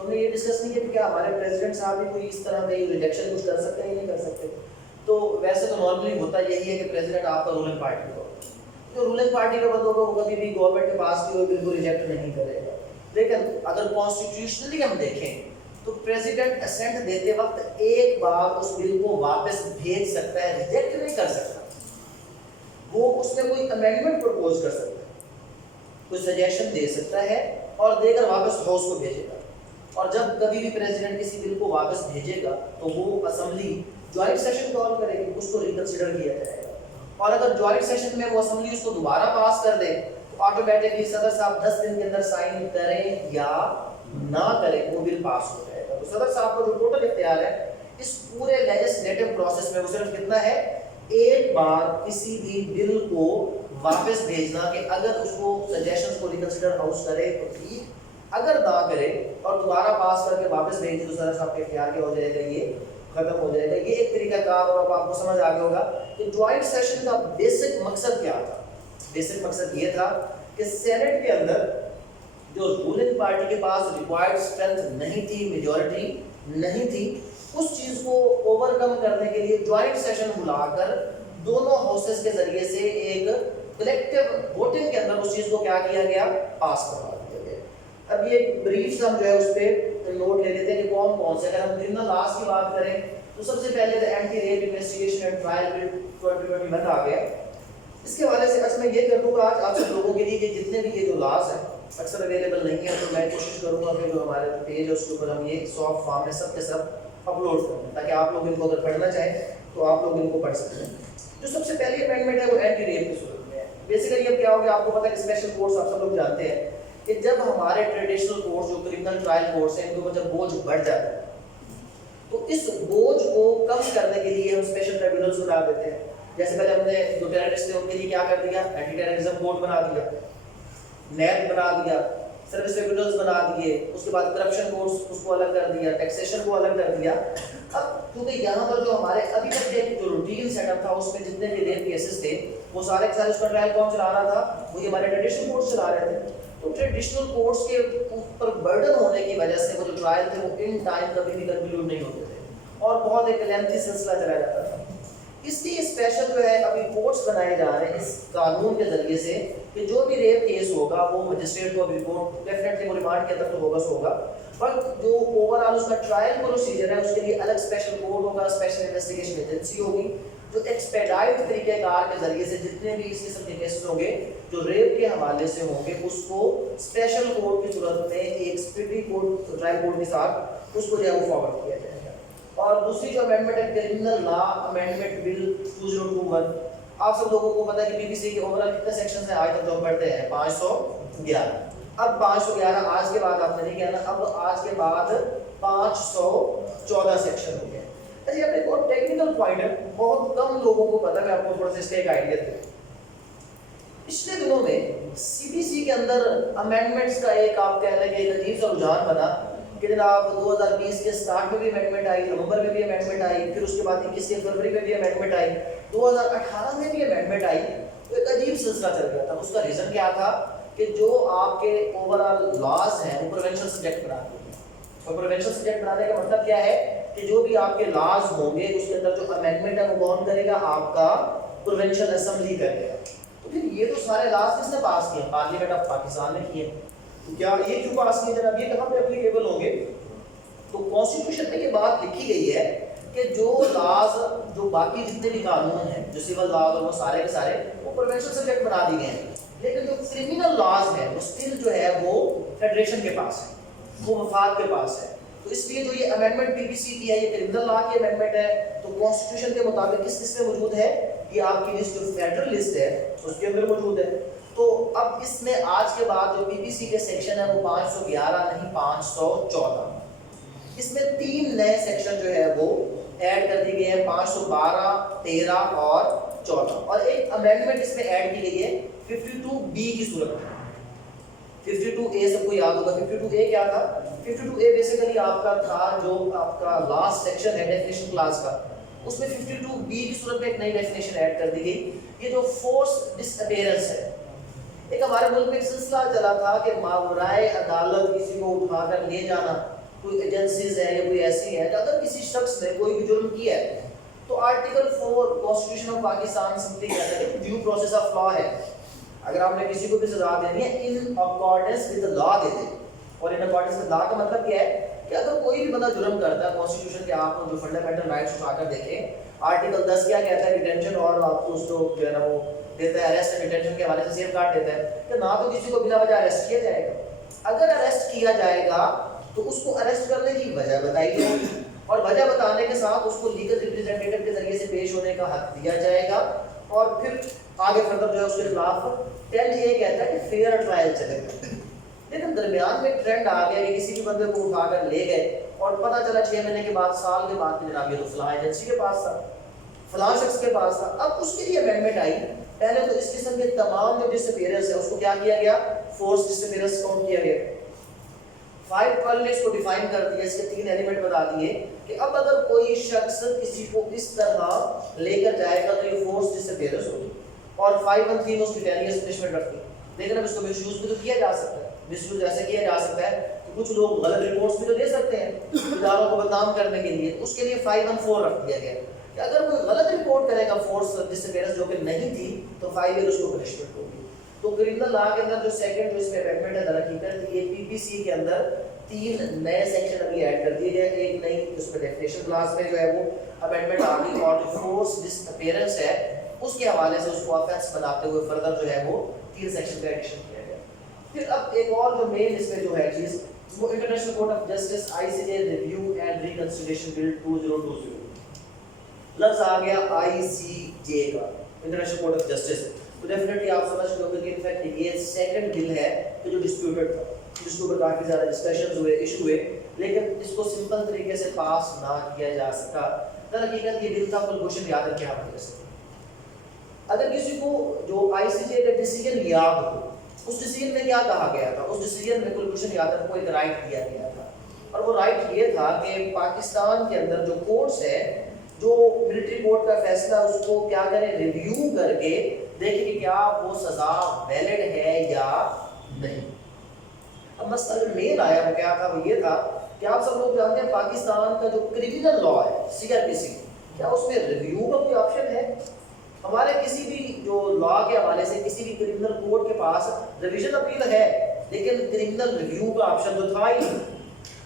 تو ہم نے یہ ڈسکس نہیں کیا کہ کیا ہمارے پریزیڈنٹ صاحب بھی کوئی اس طرح کی ریجیکشن کچھ کر سکتے ہیں یا نہیں کر سکتے. تو ویسے تو نارملی ہوتا یہی ہے کہ پریزیڈنٹ آپ کا رولنگ پارٹی کا ہوگا, جو رولنگ پارٹی کے بندوں کو کبھی بھی گورنمنٹ کے پاس کی ہوئی بل کو ریجیکٹ نہیں کرے گا. لیکن اگر کانسٹیٹیوشنلی ہم دیکھیں تو پریزیڈنٹ اسینٹ دیتے وقت ایک بار اس بل کو واپس بھیج سکتا ہے, ریجیکٹ نہیں کر سکتا. وہ اس میں کوئی امینڈمنٹ پرپوز کر سکتا ہے, کوئی سجیشن دے سکتا ہے اور دے کر واپس ہاؤس کو بھیجے گا. اور جب کبھی بھی پریزیڈنٹ کسی بل کو واپس بھیجے گا تو وہ اسمبلی جوائنٹ سیشن کال کرے گی, اس کو ریکنسیڈر کیا جائے گا. اور اگر جوائنٹ سیشن میں وہ اسمبلی اس کو دوبارہ پاس کر دے تو آٹومیٹکلی صدر صاحب 10 دن کے اندر سائن کریں یا نہ کریں وہ بل پاس ہو جائے گا. تو صدر صاحب کا جو ٹوٹل اختیار ہے اس پورے لیجسلیٹو پروسیس میں وہ صرف کتنا ہے, ایک بار کسی بھی بل کو واپس بھیجنا کہ اگر اس کو سجیشنز کو ریکنسیڈر ہاؤس کرے تو ٹھیک, اگر نہ کرے اور دوبارہ پاس کر کے واپس بھیج دے تو صدر صاحب کے اختیار کیا ہو جائے گا, یہ ختم ہو جائے گا. یہ ایک طریقہ کار, اور اب آپ کو سمجھ آ گیا ہوگا کہ جوائنٹ سیشن کا بیسک مقصد کیا تھا. بیسک مقصد یہ تھا کہ سینٹ کے اندر جو رولنگ پارٹی کے پاس ریکوائرڈ اسٹرینتھ نہیں تھی, میجورٹی نہیں تھی, اس چیز کو اوور کم کرنے کے لیے جوائنٹ سیشن بلا کر دونوں ہاؤسز کے ذریعے سے ایک کلیکٹیو ووٹنگ کے اندر اس چیز کو کیا کیا گیا, پاس کروا دیا گیا. اب یہ بریف ہم جو ہے اس پہ نوٹ لے لیتے ہیں کہ کون کون سے. اگر ہم کرمنل لاز کی بات کریں تو سب سے پہلے anti rape investigation and trial bill 2021 آ گیا. اس کے حوالے سے میں یہ کر دوں گا آج آپ سب لوگوں کے لیے کہ جتنے بھی یہ جو لاز ہیں اکثر اویلیبل نہیں ہے, تو میں کوشش کروں گا کہ جو ہمارے پیج ہے اس کے اوپر ہم یہ سافٹ فارم میں سب کے سب اپلوڈ کریں تاکہ آپ لوگ ان کو اگر پڑھنا چاہیں تو آپ لوگ ان کو پڑھ سکتے ہیں. جو سب سے پہلی امینڈمنٹ ہے وہ اینٹی ریپ کی صورت میں ہے. بیسیکلی اب کیا ہو گیا, آپ کو پتہ ہے کہ اسپیشل کورٹس آپ سب لوگ جانتے ہیں کہ جب ہمارے ٹریڈیشنل کورٹس جو کرمنل ٹرائل کورٹس ہیں ان کے اوپر جب بوجھ بڑھ جاتا ہے تو اس بوجھ کو کم کرنے کے لیے ہم اسپیشل ٹریبیونلز بنا دیتے ہیں. جیسے پہلے ہم نے جو ٹیررسٹ تھے ان کے لیے کیا کر دیا, اینٹی ٹیررزم کورٹ بنا دیا, نیب بنا دیا, سروس ٹریبیونلز بنا دیے, اس کے بعد کرپشن کورٹس اس کو الگ کر دیا, ٹیکسیشن کو الگ کر دیا. اب کیونکہ یہاں پر جو ہمارے ابھی تک کے جو روٹین سیٹ اپ تھا اس میں جتنے بھی ریپ کیسز تھے وہ سارے کے سارے اس کا ٹرائل کون چلا رہا تھا, وہی ہمارے ٹریڈیشنل کورٹس چلا رہے تھے. تو ٹریڈیشنل کورٹس کے اوپر برڈن ہونے کی وجہ سے وہ جو ٹرائل تھے وہ ان ٹائم کبھی بھی کنکلوڈ نہیں ہوتے تھے اور بہت ایک لیندی سلسلہ چلا جاتا تھا. اس لیے اسپیشل جو ہے ابھی کورٹس بنائے جا رہے ہیں اس قانون کے ذریعے سے کہ جو بھی ریپ کیس ہوگا وہ مجسٹریٹ کو رپورٹ ڈیفینیٹلی وہ ریمانڈ کے اندر تو ہوگا سو ہوگا, بٹ جو اوور آل اس کا ٹرائل پروسیجر ہے اس کے لیے الگ اسپیشل کورٹ ہوگا, اسپیشل انویسٹیگیشن ایجنسی ہوگی جو ایکسپیڈائٹ طریقہ کار کے ذریعے سے جتنے بھی اس قسم کے کیسز ہوں گے جو ریپ کے حوالے سے ہوں گے اس کو اسپیشل کورٹ کی صورت میں ایک اسپیڈی کورٹ ٹرائل کورٹ کے ساتھ اس کو جو ہے وہ فارورڈ کیا جائے گا. اور دوسری جو امینڈمنٹ ہے کرمنل لا امینڈمنٹ بل 2021, آپ سب لوگوں کو پتہ ہے کہ بی بی سی کے اوور آل کتنے سیکشنز ہیں آج تک جو ہم پڑھتے ہیں 511. اب 511 آج کے بعد آپ نے نہیں کہنا, اب آج کے بعد 514 سیکشن ہو گئے. اچھا اب ایک اور ٹیکنیکل پوائنٹ ہے, بہت کم لوگوں کو پتہ ہے, میں آپ کو تھوڑا سا اس کا ایک آئیڈیا دوں. پچھلے دنوں میں سی بی سی کے اندر امینڈمنٹس کا ایک آپ کہہ لیں کہ ایک عجیب سا رجحان بنا کہ جناب 2020 کے سٹارٹ میں بھی امینڈمنٹ آئی, نومبر میں بھی امینڈمنٹ آئی, پھر اس کے بعد 21 فروری میں بھی امینڈمنٹ آئی, 2018 میں بھی امینڈمنٹ آئی. تو ایک عجیب سلسلہ چل گیا تھا. اس کا ریزن کیا تھا کہ جو آپ کے اوور آل لاز ہیں وہ پروونشل سبجیکٹ بنا دیے. اور پروونشل سبجیکٹ بنانے کا مطلب کیا ہے کہ جو بھی آپ کے لاز ہوں گے اس کے اندر جو امینڈمنٹ ہے وہ کون کرے گا, آپ کا پروونشل اسمبلی کرے گا. تو پھر یہ تو سارے لاز کس نے پاس کیے, پارلیمنٹ آف پاکستان نے کیے. تو کیا یہ کیوں پاس کیے جناب, یہ کہاں پہ اپلیکیبل ہوں گے؟ تو کانسٹیٹیوشن میں یہ بات لکھی گئی ہے کہ جو لاز جو باقی جتنے بھی قانون ہیں جو سول لاز اور وہ سارے کے سارے وہ پروونشل سبجیکٹ بنا دیے گئے ہیں, لیکن جو کرمنل لاز ہیں وہ اسٹل جو ہے وہ فیڈریشن کے پاس ہے, وہ وفاق کے پاس ہے. تو اس لیے جو یہ امینڈمنٹ بی بی سی کی ہے یہ کرمنل لا کی امینڈمنٹ ہے. تو کانسٹیٹیوشن کے مطابق کس لسٹ میں موجود ہے, یہ آپ کی لسٹ جو فیڈرل لسٹ ہے اس کے اندر موجود ہے. تو اب اس میں آج کے بعد جو بی بی سی کے سیکشن ہے وہ 511 نہیں 514. اس میں 3 نئے سیکشن جو ہے وہ ایڈ کر دی گئے ہیں, 512, 13 اور 14. اور ایک امینڈمنٹ اس میں ایڈ کی گئی ہے 52B کی صورت میں. 52A سب کو یاد ہوگا. 52A کیا تھا, 52A بیسیکلی آپ کا تھا جو آپ کا لاسٹ سیکشن ہے ڈیفینیشن کلاس کا, اس میں 52B کی صورت میں ایک نئی ڈیفینیشن ایڈ کر دی گئی. یہ جو فورس ڈس اپیئرنس ہے, ایک ہمارے ملک میں ایک سلسلہ چلا تھا کہ ماورائے عدالت کسی کو اٹھا کر لے جانا کوئی ایجنسیز ہیں یا کوئی ایسی ہیں کہ اگر کسی شخص نے کوئی بھی جرم کیا ہے تو article 4 constitution of Pakistan simply کہتا ہے کہ ڈیو پروسیس آف لا ہے. اگر آپ نے کسی کو بھی سزا دینی ہے ان اکارڈنس ود لا دے دیں. اور ان اکارڈنس ود لا کا مطلب کیا ہے کہ اگر کوئی بھی بندہ جرم کرتا ہے کانسٹیٹیوشن کے آپ جو فنڈامنٹل رائٹس اٹھا کر دیکھیں آرٹیکل 10 کیا کہتا ہے ڈیٹینشن اور آپ کو اس کو جو ہے نا وہ دیتا ہے اریسٹ اینڈ ڈیٹینشن کے حوالے سے سیف گارڈ دیتا ہے کہ نہ تو کسی کو بلا وجہ اریسٹ کیا جائے گا, اگر اریسٹ کیا جائے گا تو اس کو اریسٹ کرنے کی وجہ بتائی جائے گی اور وجہ بتانے کے ساتھ اس کو لیگل ریپریزنٹیٹیو کے ذریعے سے پیش ہونے کا حق دیا جائے گا اور پھر آگے فردر جو ہے اس کے خلاف 10A کہتا ہے کہ فیئر ٹرائل چلے گا. لیکن درمیان میں ٹرینڈ آ گیا کہ کسی بھی بندے کو اٹھا کر لے گئے اور پتہ چلا 6 مہینے کے بعد سال کے بعد جناب یہ تو فلاں ایجنسی کے پاس تھا فلاں شخص کے پاس تھا. اب اس کے لیے امینڈمنٹ آئی. پہلے تو اس قسم کے تمام جو ڈسپیئرنس ہے اس کو کیا کیا گیا فورس ڈسپیئرنس کاؤنٹ کیا گیا. 512 نے اس کو ڈیفائن کر دیا, اس کے 3 ایلیمنٹ بتا دیے کہ اب اگر کوئی شخص کسی کو اس طرح لے کر جائے گا تو یہ فورس ڈسپیئرنس ہوگی. اور 513 میں اس کی 10 ایئرس پنشمنٹ رکھتی ہے. لیکن اب اس کو مس یوز بھی تو کیا جا سکتا ہے. مس یوز ایسے کیا جا سکتا ہے کہ کچھ لوگ غلط رپورٹس بھی تو دے سکتے ہیں اداروں کو بدنام کرنے کے لیے. اس کے لیے 514 رکھ دیا گیا کہ اگر کوئی غلط رپورٹ کرے گا فورس ڈسپیئرنس جو کہ نہیں تھی تو 5 ایئر اس کو پنشمنٹ ہوگی. تو کرمنل لا کے اندر جو سیکنڈ جو اس میں امینڈمنٹ ہے در حقیقت یہ پی پی سی کے اندر 3 نئے سیکشن ابھی ایڈ کر دیے گئے. ایک نئی اس میں ڈیفینیشن کلاس میں جو ہے وہ امینڈمنٹ آ گئی اور جو فورس ڈس اپیئرنس ہے اس کے حوالے سے اس کو آفینس بناتے ہوئے فردر جو ہے وہ 3 سیکشن کا ایڈیشن کیا گیا. پھر اب ایک اور جو مین اس میں جو ہے چیز وہ International Court of Justice I C J review and reconsideration bill 2020 لفظ آ گیا آئی سی جے کا انٹرنیشنل کورٹ آف جسٹس. تو ڈیفینیٹلی آپ سمجھ گئے ہوں گے کہ انفیکٹ یہ سیکنڈ بل ہے جو ڈسپیوٹڈ تھا جس کے اوپر کافی زیادہ ڈسکشنز ہوئے ایشو ہوئے لیکن اس کو سمپل طریقے سے پاس نہ کیا جا سکا. در حقیقت یہ بل تھا کلبھوشن یادو کے حوالے سے. اگر کسی کو جو آئی سی جے کا ڈیسیجن یاد ہو اس ڈیسیجن میں کیا کہا گیا تھا, اس ڈیسیجن میں کلبھوشن یادو کو ایک رائٹ دیا گیا تھا اور وہ رائٹ یہ تھا کہ پاکستان کے اندر جو کورٹس ہے جو ملٹری کورٹ کا فیصلہ اس کو کیا کریں ریویو کر کے دیکھیں کہ کیا وہ سزا ویلڈ ہے یا نہیں. اب مسئلہ جو مین آیا وہ کیا تھا وہ یہ تھا کہ آپ سب لوگ جانتے ہیں پاکستان کا جو کرمنل لا ہے سی آر پی سی کیا اس میں ریویو کا کوئی آپشن ہے. ہمارے کسی بھی جو لا کے حوالے سے کسی بھی کرمنل کورٹ کے پاس ریویژن اپیل ہے لیکن کرمنل ریویو کا آپشن تو تھا ہی.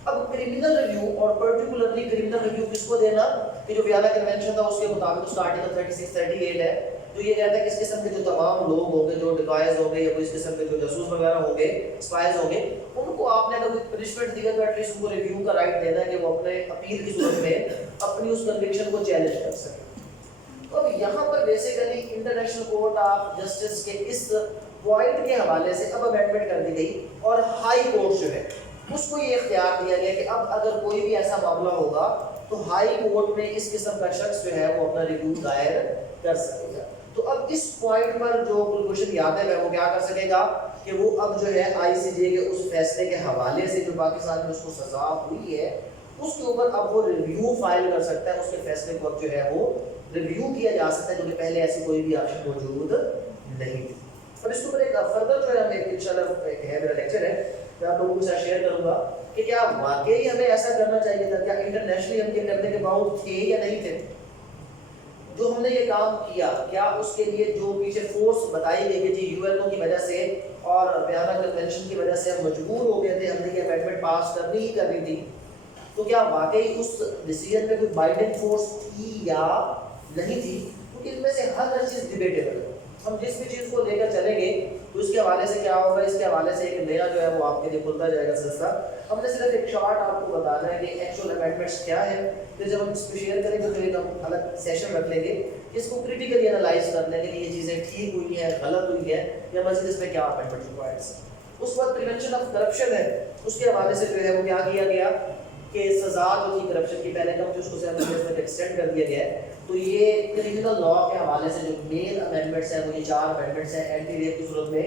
اب کرمنل ریویو اور پرٹیکولرلی کرمنل ریویو کس کو دینا کہ جو ویانا کنونشن تھا اس کے مطابق اس کا آرٹیکل 36 38 ہے جو یہ کہتا ہے کہ اس قسم کے جو تمام لوگ ہوں گے جو ڈکائز ہوں گے یا کوئی اس قسم کے جو جاسوس وغیرہ ہوں گے اسپائز ہوں گے ان کو آپ نے اگر کوئی پنشمنٹ دی ہے تو ایٹ لیسٹ ان کو ریویو کا رائٹ دینا ہے کہ وہ اپنے اپیل کی صورت میں اپنی اس کنوکشن کو چیلنج کر سکیں. تو اب یہاں پر basically International Court of Justice کے اس پوائنٹ کے حوالے سے اب امینڈمنٹ کر دی گئی اور ہائی کورٹ جو ہے اس کو یہ اختیار دیا گیا کہ اب اگر کوئی بھی ایسا معاملہ ہوگا تو ہائی کورٹ میں اس قسم کا شخص جو ہے وہ اپنا ریویو دائر کر سکے گا. تو اب اس پوائنٹ پر جو کلبھوشن یادو ہے وہ کیا کر سکے گا کہ وہ اب جو ہے آئی سی جے کے اس فیصلے کے حوالے سے جو پاکستان میں اس کو سزا ہوئی ہے اس کے اوپر اب وہ ریویو فائل کر سکتا ہے. اس کے فیصلے کو اب جو ہے وہ ریویو کیا جا سکتا ہے جو کہ پہلے ایسی کوئی بھی آپشن موجود نہیں تھی. اور اس کے اوپر ایک فردر جو ہے ہمیں انشاءاللہ ایک ہے میرا لیکچر ہے میں آپ لوگوں کے ساتھ شیئر کروں گا کہ کیا واقعی ہمیں ایسا کرنا چاہیے تھا, کیا انٹرنیشنلی ہم یہ کرنے کے باؤنڈ تھے یا نہیں تھے. جو ہم نے یہ کام کیا کیا اس کے لیے جو پیچھے فورس بتائی گئی کہ جی یو این او کی وجہ سے اور ویانا کنونشن کی وجہ سے ہم مجبور ہو گئے تھے ہم نے یہ امینڈمنٹ پاس کرنی ہی کرنی تھی, تو کیا واقعی اس ڈیسیجن میں کوئی بائنڈنگ فورس تھی یا نہیں تھی. کیونکہ ان میں سے ہر چیز ڈیبیٹیبل ہے. ہم جس بھی چیز کو لے کر چلیں گے تو اس کے حوالے سے کیا ہوگا, اس کے حوالے سے ایک نیا جو ہے وہ آپ کے لیے کھلتا جائے گا سلسلہ. ہم نے صرف ایک شارٹ آپ کو بتانا ہے کہ ایکچوئل امینڈمنٹس کیا ہے. پھر جب ہم اس کو شیئر کریں گے تو ایک ہم الگ سیشن رکھ لیں گے اس کو کریٹیکلی انالائز کر لیں گے کہ یہ چیزیں ٹھیک ہوئی ہیں غلط ہوئی ہیں یا مزید اس میں کیا امینڈمنٹ ریکوائرڈ ہے. اس وقت پریونشن آف کرپشن ہے اس کے حوالے سے جو ہے وہ کیا کیا گیا کہ سزا جو تھی کرپشن کی پہلے کم تھی اس کو 7 ایئرز تک ایکسٹینڈ کر دیا گیا ہے. تو یہ کرمنل لا کے حوالے سے جو مین امینڈمنٹس ہیں وہ یہ 4 امینڈمنٹس ہیں. اینٹی ریپ کی صورت میں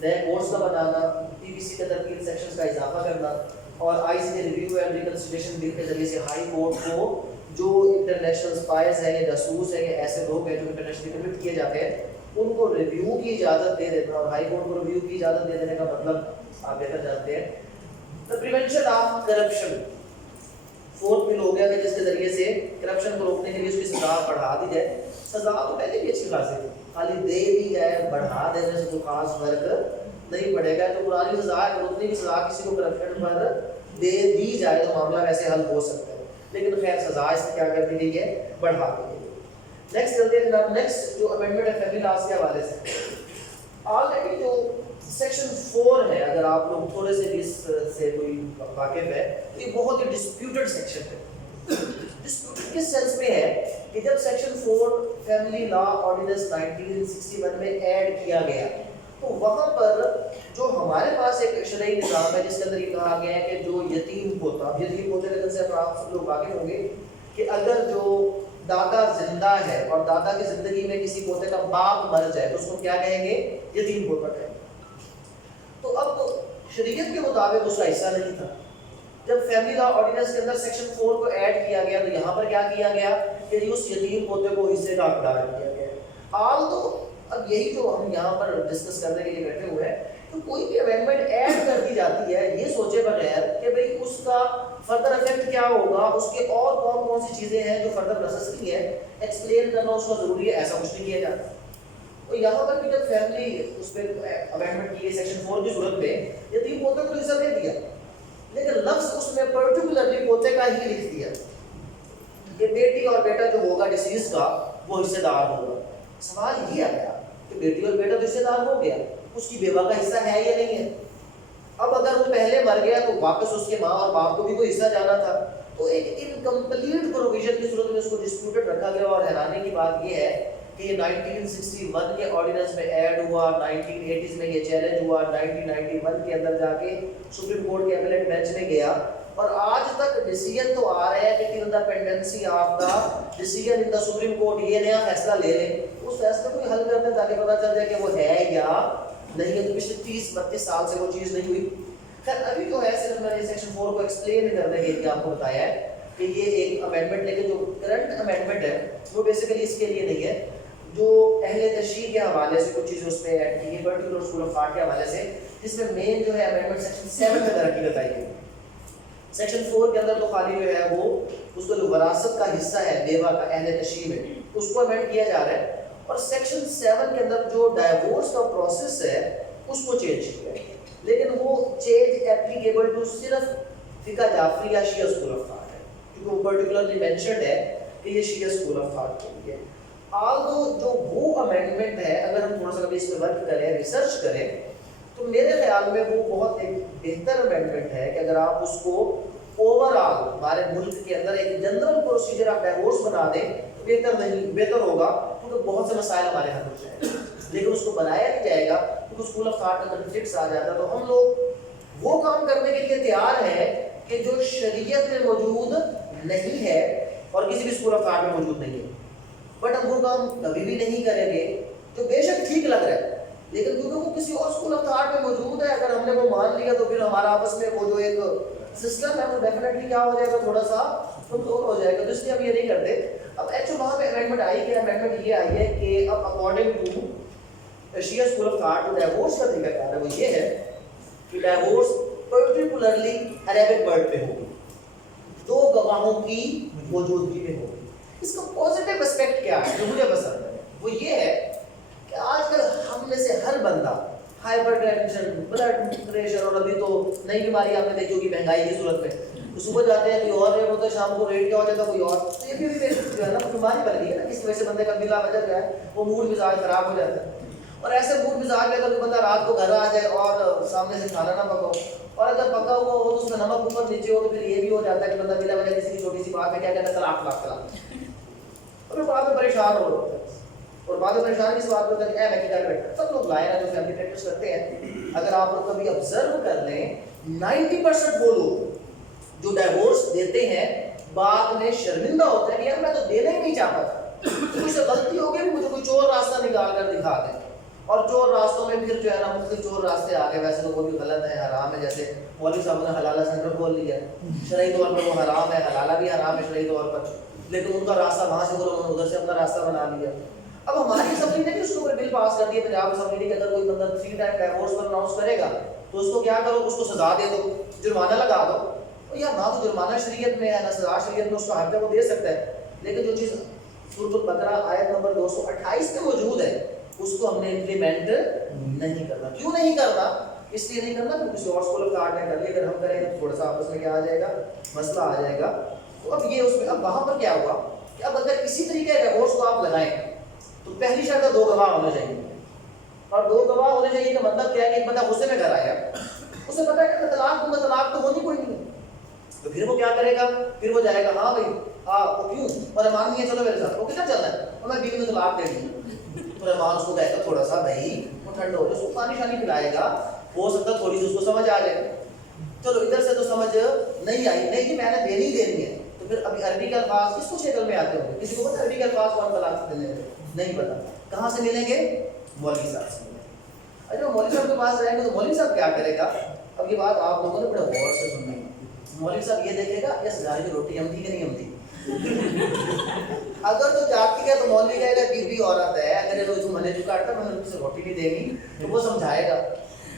نئے کورٹس کا بنانا, پی بی سی کے اندر 3 سیکشنز کا اضافہ کرنا اور آئی C J review and reconsideration بل کے ذریعے سے ہائی کورٹ کو جو انٹرنیشنل اسپائز ہیں یا جاسوس ہیں یا ایسے لوگ ہیں جو انٹرنیشنلی کنوکٹ کیے جاتے ہیں ان کو ریویو کی اجازت دے دینا. اور ہائی کورٹ کو ریویو کی اجازت دے دینے کا مطلب آپ بہتر جانتے ہیں. The prevention of corruption 4th بل ہو گیا کہ جس کے ذریعے سے کرپشن کو روکنے کے لیے اس کی سزا بڑھا دی جائے. سزا تو پہلے بھی اچھی خاصی تھی, خالی دے دی ہے, بڑھا دینے سے کوئی خاص فرق نہیں پڑے گا. جو پرانی سزا ہے اتنی بھی سزا کسی کو کرپشن پر دے دی جائے تو معاملہ ویسے حل ہو سکتا ہے, لیکن خیر سزا اس نے کیا کر دی گئی ہے, بڑھا دی گئی ہے. نیکسٹ چلتے ہیں جناب, نیکسٹ جو امینڈمنٹ ہے فیملی لاز کے حوالے سے. آلریڈی جو سیکشن 4 ہے, اگر آپ لوگ تھوڑے سے بھی اس سے کوئی واقف ہے, تو یہ بہت ہی ڈسپیوٹڈ سیکشن ہے. ڈسپیوٹڈ کس سینس میں ہے کہ جب سیکشن 4 فیملی لا آرڈیننس 1961 میں ایڈ کیا گیا تو وہاں پر جو ہمارے پاس ایک شرعی نظام ہے جس کے اندر یہ کہا گیا ہے کہ جو یتیم پوتا, یتیم پوتے کے سے آپ سب لوگ واقف ہوں گے کہ اگر جو دادا زندہ ہے اور دادا کی زندگی میں کسی پوتے کا باپ مر جائے تو اس کو کیا کہیں گے, یتیم پوتا کہیں گے. تو اب شریعت کے مطابق اس کا حصہ نہیں تھا. جب فیملی لا آرڈیننس کے اندر سیکشن 4 کو ایڈ کیا گیا تو یہاں پر کیا کیا گیا کہ اس یتیم پوتے کو حصے کا حقدار کیا گیا. آل تو اب یہی جو ہم یہاں پر ڈسکس کرنے کے لیے بیٹھے ہوئے ہیں, تو کوئی بھی امینڈمنٹ ایڈ کر دی جاتی ہے یہ سوچے بغیر کہ بھئی اس کا فردر افیکٹ کیا ہوگا, اس کے اور کون کون سی چیزیں ہیں جو فردر نیسیسری ہے, ایکسپلین کرنا اس کا ضروری ہے, ایسا کچھ نہیں کیا جاتا. تو یہاں پر بھی جب فیملی اس پہ امینڈمنٹ کی سیکشن 4 کی صورت میں یتیم پوتے کو حصہ دے دیا, لیکن لفظ اس میں پرٹیکولرلی پوتے کا ہی لکھ دیا کہ بیٹی اور بیٹا جو ہوگا ڈیسیز کا وہ حصے دار ہوگا. سوال یہ آیا کہ بیٹی اور بیٹا تو حصے دار ہو گیا, اس کی بیوہ کا حصہ ہے یا نہیں ہے. اب اگر وہ پہلے مر گیا تو واپس اس کے ماں اور باپ کو بھی کوئی حصہ جانا تھا. تو ایک انکمپلیٹ پروویژن کی صورت میں اس کو ڈسپیوٹڈ رکھا گیا. اور حیرانی کی بات یہ ہے کہ یہ 1961 کے آرڈیننس میں ایڈ ہوا, 1980s میں یہ چیلنج ہوا, 1991 کے اندر جا کے سپریم کورٹ کے اپیلیٹ بینچ میں گیا, اور آج تک ڈیسیژن تو آ رہا ہے کہ till the pendency of the decision in the Supreme Court یہ نیا فیصلہ لے لیں, اس فیصلے کو حل کرنے تاکہ پتہ چل جائے کہ وہ ہے یا نہیں ہے. تو پچھلے 30-32 سال سے وہ چیز نہیں ہوئی. خیر ابھی جو ہے صرف میں نے سیکشن 4 کو ایکسپلین کرنے کے لیے آپ کو بتایا ہے کہ یہ ایک امینڈمنٹ, لیکن جو کرنٹ امینڈمنٹ ہے وہ بیسیکلی اس کے لیے نہیں ہے. جو اہل تشریح کے حوالے سے کچھ چیزیں اس میں ایڈ کی گئی, پرٹیکولر اسکول آف تھاٹ کے حوالے سے, جس میں مین جو ہے امینڈمنٹ سیکشن 7 میں ترقی بتائی گئی. سیکشن 4 کے اندر تو خالی جو ہے وہ اس کا جو وراثت کا حصہ ہے بیوہ کا اہل تشریح میں اس کو امینڈ کیا جا رہا ہے, اور سیکشن 7 کے اندر جو ڈائیورس کا پروسیس ہے اس کو چینج کیا ہے, لیکن وہ چینج اپلیکیبل ٹو صرف فقہ جعفری یا شیعہ اسکول آف تھاٹ ہے, کیونکہ وہ پرٹیکولرلی مینشنڈ ہے کہ یہ شیعہ اسکول آف تھاٹ کے لیے. آلدو جو وہ امینڈمنٹ ہے اگر ہم تھوڑا سا اس پہ ورک کریں, ریسرچ کریں, تو میرے خیال میں وہ بہت ایک بہتر امینڈمنٹ ہے کہ اگر آپ اس کو اوور آل ہمارے ملک کے اندر ایک جنرل پروسیجر آپ ڈائیورس بنا دیں تو بہتر ہوگا, کیونکہ بہت سے مسائل ہمارے حل ہو جائیں گے. لیکن اس کو بنایا نہیں جائے گا کیونکہ اسکول آف تھاٹ کا کنفلکٹس آ جاتا ہے. تو ہم لوگ وہ کام کرنے کے لیے تیار ہیں کہ جو شریعت میں موجود نہیں ہے اور کسی بھی اسکول آف تھاٹ میں موجود نہیں ہے, بٹ ہم وہ کام کبھی بھی نہیں کریں گے جو بے شک ٹھیک لگ رہا ہے, لیکن کیونکہ وہ کسی اور اسکول آف تھاٹ میں موجود ہے, اگر ہم نے وہ مان لیا تو پھر ہمارا آپس میں وہ جو ایک سسٹم ہے وہ ڈیفینیٹلی کیا ہو جائے گا, تھوڑا سا کمزور ہو جائے گا. تو اس لیے ہم یہ نہیں کرتے. اب ایکچولی وہاں پہ امینڈمنٹ آئی کہ امینڈمنٹ یہ آئی ہے کہ اب according to Shia school of thought جو ڈائیورس کا طریقہ کار ہے وہ یہ ہے کہ ڈائیورس پرٹیکولرلی عربک ورڈ پہ ہوگی, 2 گواہوں کی موجودگی میں ہوگی. اس کا پازیٹیو اسپیکٹ کیا ہے جو مجھے پسند ہے وہ یہ ہے کہ آج کل ہم میں سے ہر بندہ ہائپر ٹینشن, بلڈ پریشر, اور ابھی تو نئی بیماری آپ نے دیکھی ہوگی مہنگائی کی صورت میں, تو صبح جاتے ہیں کوئی اور ریٹ ہوتا ہے, شام کو ریٹ کیا ہو جاتا ہے کوئی اور. تو یہ بھی جو ہے نا بیماری بن گئی ہے نا, کس وجہ سے بندے کا بلا وجہ جو ہے وہ موڈ مزاج خراب ہو جاتا ہے. اور ایسے موڈ مزاج میں اگر کوئی بندہ رات کو گھر آ جائے اور سامنے سے کھانا نہ پکاؤ, اور اگر پکا ہوا ہو تو اس میں نمک اوپر نیچے ہو, تو پھر یہ بھی ہو جاتا ہے کہ بندہ بلا وجہ کسی چھوٹی سی بات میں کیا کہتا ہے طلاق طلاق طلاق, اور بعد میں پریشان ہو رہا ہے. اور بعد میں پریشان اس بات میں ہے میں کیا بیٹھا. سب لوگ لائے نا جو فیملی پریکٹس کرتے ہیں, اگر آپ لوگ کبھی آبزرو کر لیں 90% وہ لوگ جو ڈائیورس دیتے ہیں بعد میں شرمندہ ہوتے ہیں کہ یار میں تو دینا ہی نہیں چاہتا تھا, مجھ سے غلطی ہو گئی, مجھے کوئی چور راستہ نکال کر دکھا دیں. اور چور راستوں میں پھر جو ہے نا مختلف چور راستے آ گئے, ویسے تو وہ بھی غلط ہے, حرام ہے. جیسے مولوی صاحب نے حلالہ سینٹر کھول لیا, شرعی طور پر وہ حرام ہے, حلالہ بھی حرام ہے شرعی طور پر, لیکن ان کا راستہ وہاں سے انہوں نے ادھر سے اپنا راستہ بنا لیا. اب ہماری اسمبلی نے بھی اس کے اوپر بل پاس کر دیا, پنجاب اسمبلی نے, کہ اگر کوئی بندہ 3 ٹائم ڈائیورس پر اناؤنس کرے گا تو اس کو کیا کرو, اس کو سزا دے دو, جرمانہ لگا دو. تو یار نہ تو جرمانہ شریعت میں ہے نہ سزا شریعت میں اس کا حق ہے وہ دے سکتا ہے، لیکن جو چیز سورۃ البقرہ آیت نمبر 228 میں موجود ہے اس کو ہم نے امپلیمنٹ نہیں کرنا. کیوں نہیں کرنا؟ اس لیے نہیں کرنا کیونکہ کسی اور اسکول آف تھاٹ نے کر لیا. اگر ہم کریں گے تو تھوڑا سا آپس میں کیا آ جائے گا، مسئلہ آ جائے گا. تو اب یہ اس میں اب وہاں پر کیا ہوا کہ اب اگر اسی طریقے کا ڈیورس کو آپ لگائیں تو پہلی شرط 2 گواہ ہونے چاہیے. اور 2 گواہ ہونے چاہیے کا مطلب کیا ہے کہ ایک بندہ غصے میں گھر آیا، اسے پتا ہے کہ طلاق دوں گا، طلاق تو ہونی کوئی نہیں. تو پھر وہ کیا کرے گا؟ پھر وہ جائے گا ہاں بھائی کیوں اور ایمان نہیں ہے چلو میرے ساتھ، وہ کتنا چلنا ہے اور میں بیوی میں طلاق دے دی. تو ایمان اس کو کہے گا تھوڑا سا بھائی وہ ٹھنڈ ہو جائے، اس کو پانی شانی پلائے گا، ہو سکتا ہے تھوڑی سی اس کو سمجھ آ جائے. چلو ادھر سے تو سمجھ نہیں آئی، نہیں جی میں نے دینی دینی ہے. تو پھر ابھی عربی کے الفاظ کس کو شکل میں آتے ہوں گے؟ کسی کو پتہ عربی کے الفاظ کون طلاق دینے نہیں پتا. کہاں سے ملیں گے؟ مولوی صاحب سے. اچھا مولوی صاحب کے پاس رہیں گے تو مولوی صاحب کیا کرے گا؟ اب یہ بات آپ لوگوں نے بڑے غور سے سننی ہے. مولوی صاحب یہ دیکھے گا اس گھر کی روٹی ہم تھی کہ نہیں ہم تھی. اگر تو جاتی ہے تو مولوی کہے گا بیوی عورت ہے، اگر یہ روز ملے جو کاٹتا میں نے اسے روٹی نہیں دے گی تو وہ سمجھائے گا.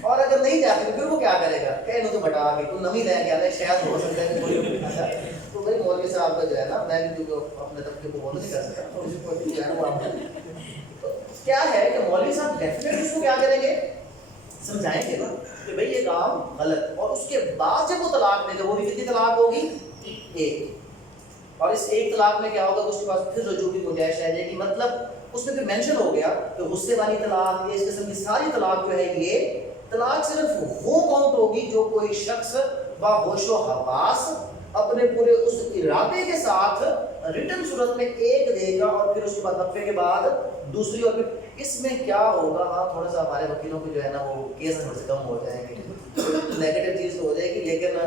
اور اگر نہیں جاتی تو پھر وہ کیا کرے گا؟ کہ انہوں تو بٹا کے تو نمی لے کے آتا ہے، شاید ہو سکتا ہے کہ کوئی تو بھائی مولوی صاحب کا جو ہے نا میں بھی کیونکہ اپنے طبقے کو بول نہیں کر سکتا تو اسی کو جو ہے نا وہ کیا ہے کہ مولوی صاحب ڈیفینیٹلی اس کو کیا کریں گے؟ سمجھائیں گے نا کہ بھائی یہ کام غلط. اور اس کے بعد جب وہ طلاق دے گا وہ بھی کتنی طلاق ہوگی؟ 1. اور اس 1 طلاق میں کیا ہوگا کہ اس کے پاس پھر رجوع کی گنجائش رہ جائے گی. مطلب اس میں پھر مینشن ہو گیا کہ غصے والی طلاق، اس قسم کی ساری طلاق جو ہے یہ طلاق صرف وہ کاؤنٹ ہوگی جو کوئی شخص باہوش و حواس اپنے پورے اس ارادے کے ساتھ ریٹن صورت میں 1 دے گا اور پھر اس کے بعد وقفے کے بعد دوسری. اور پھر اس میں کیا ہوگا، ہاں تھوڑا سا ہمارے وکیلوں کو جو ہے نا وہ کیس تھوڑے سے کم ہو جائیں گے، نیگیٹو چیز تو ہو جائے گی. لیکن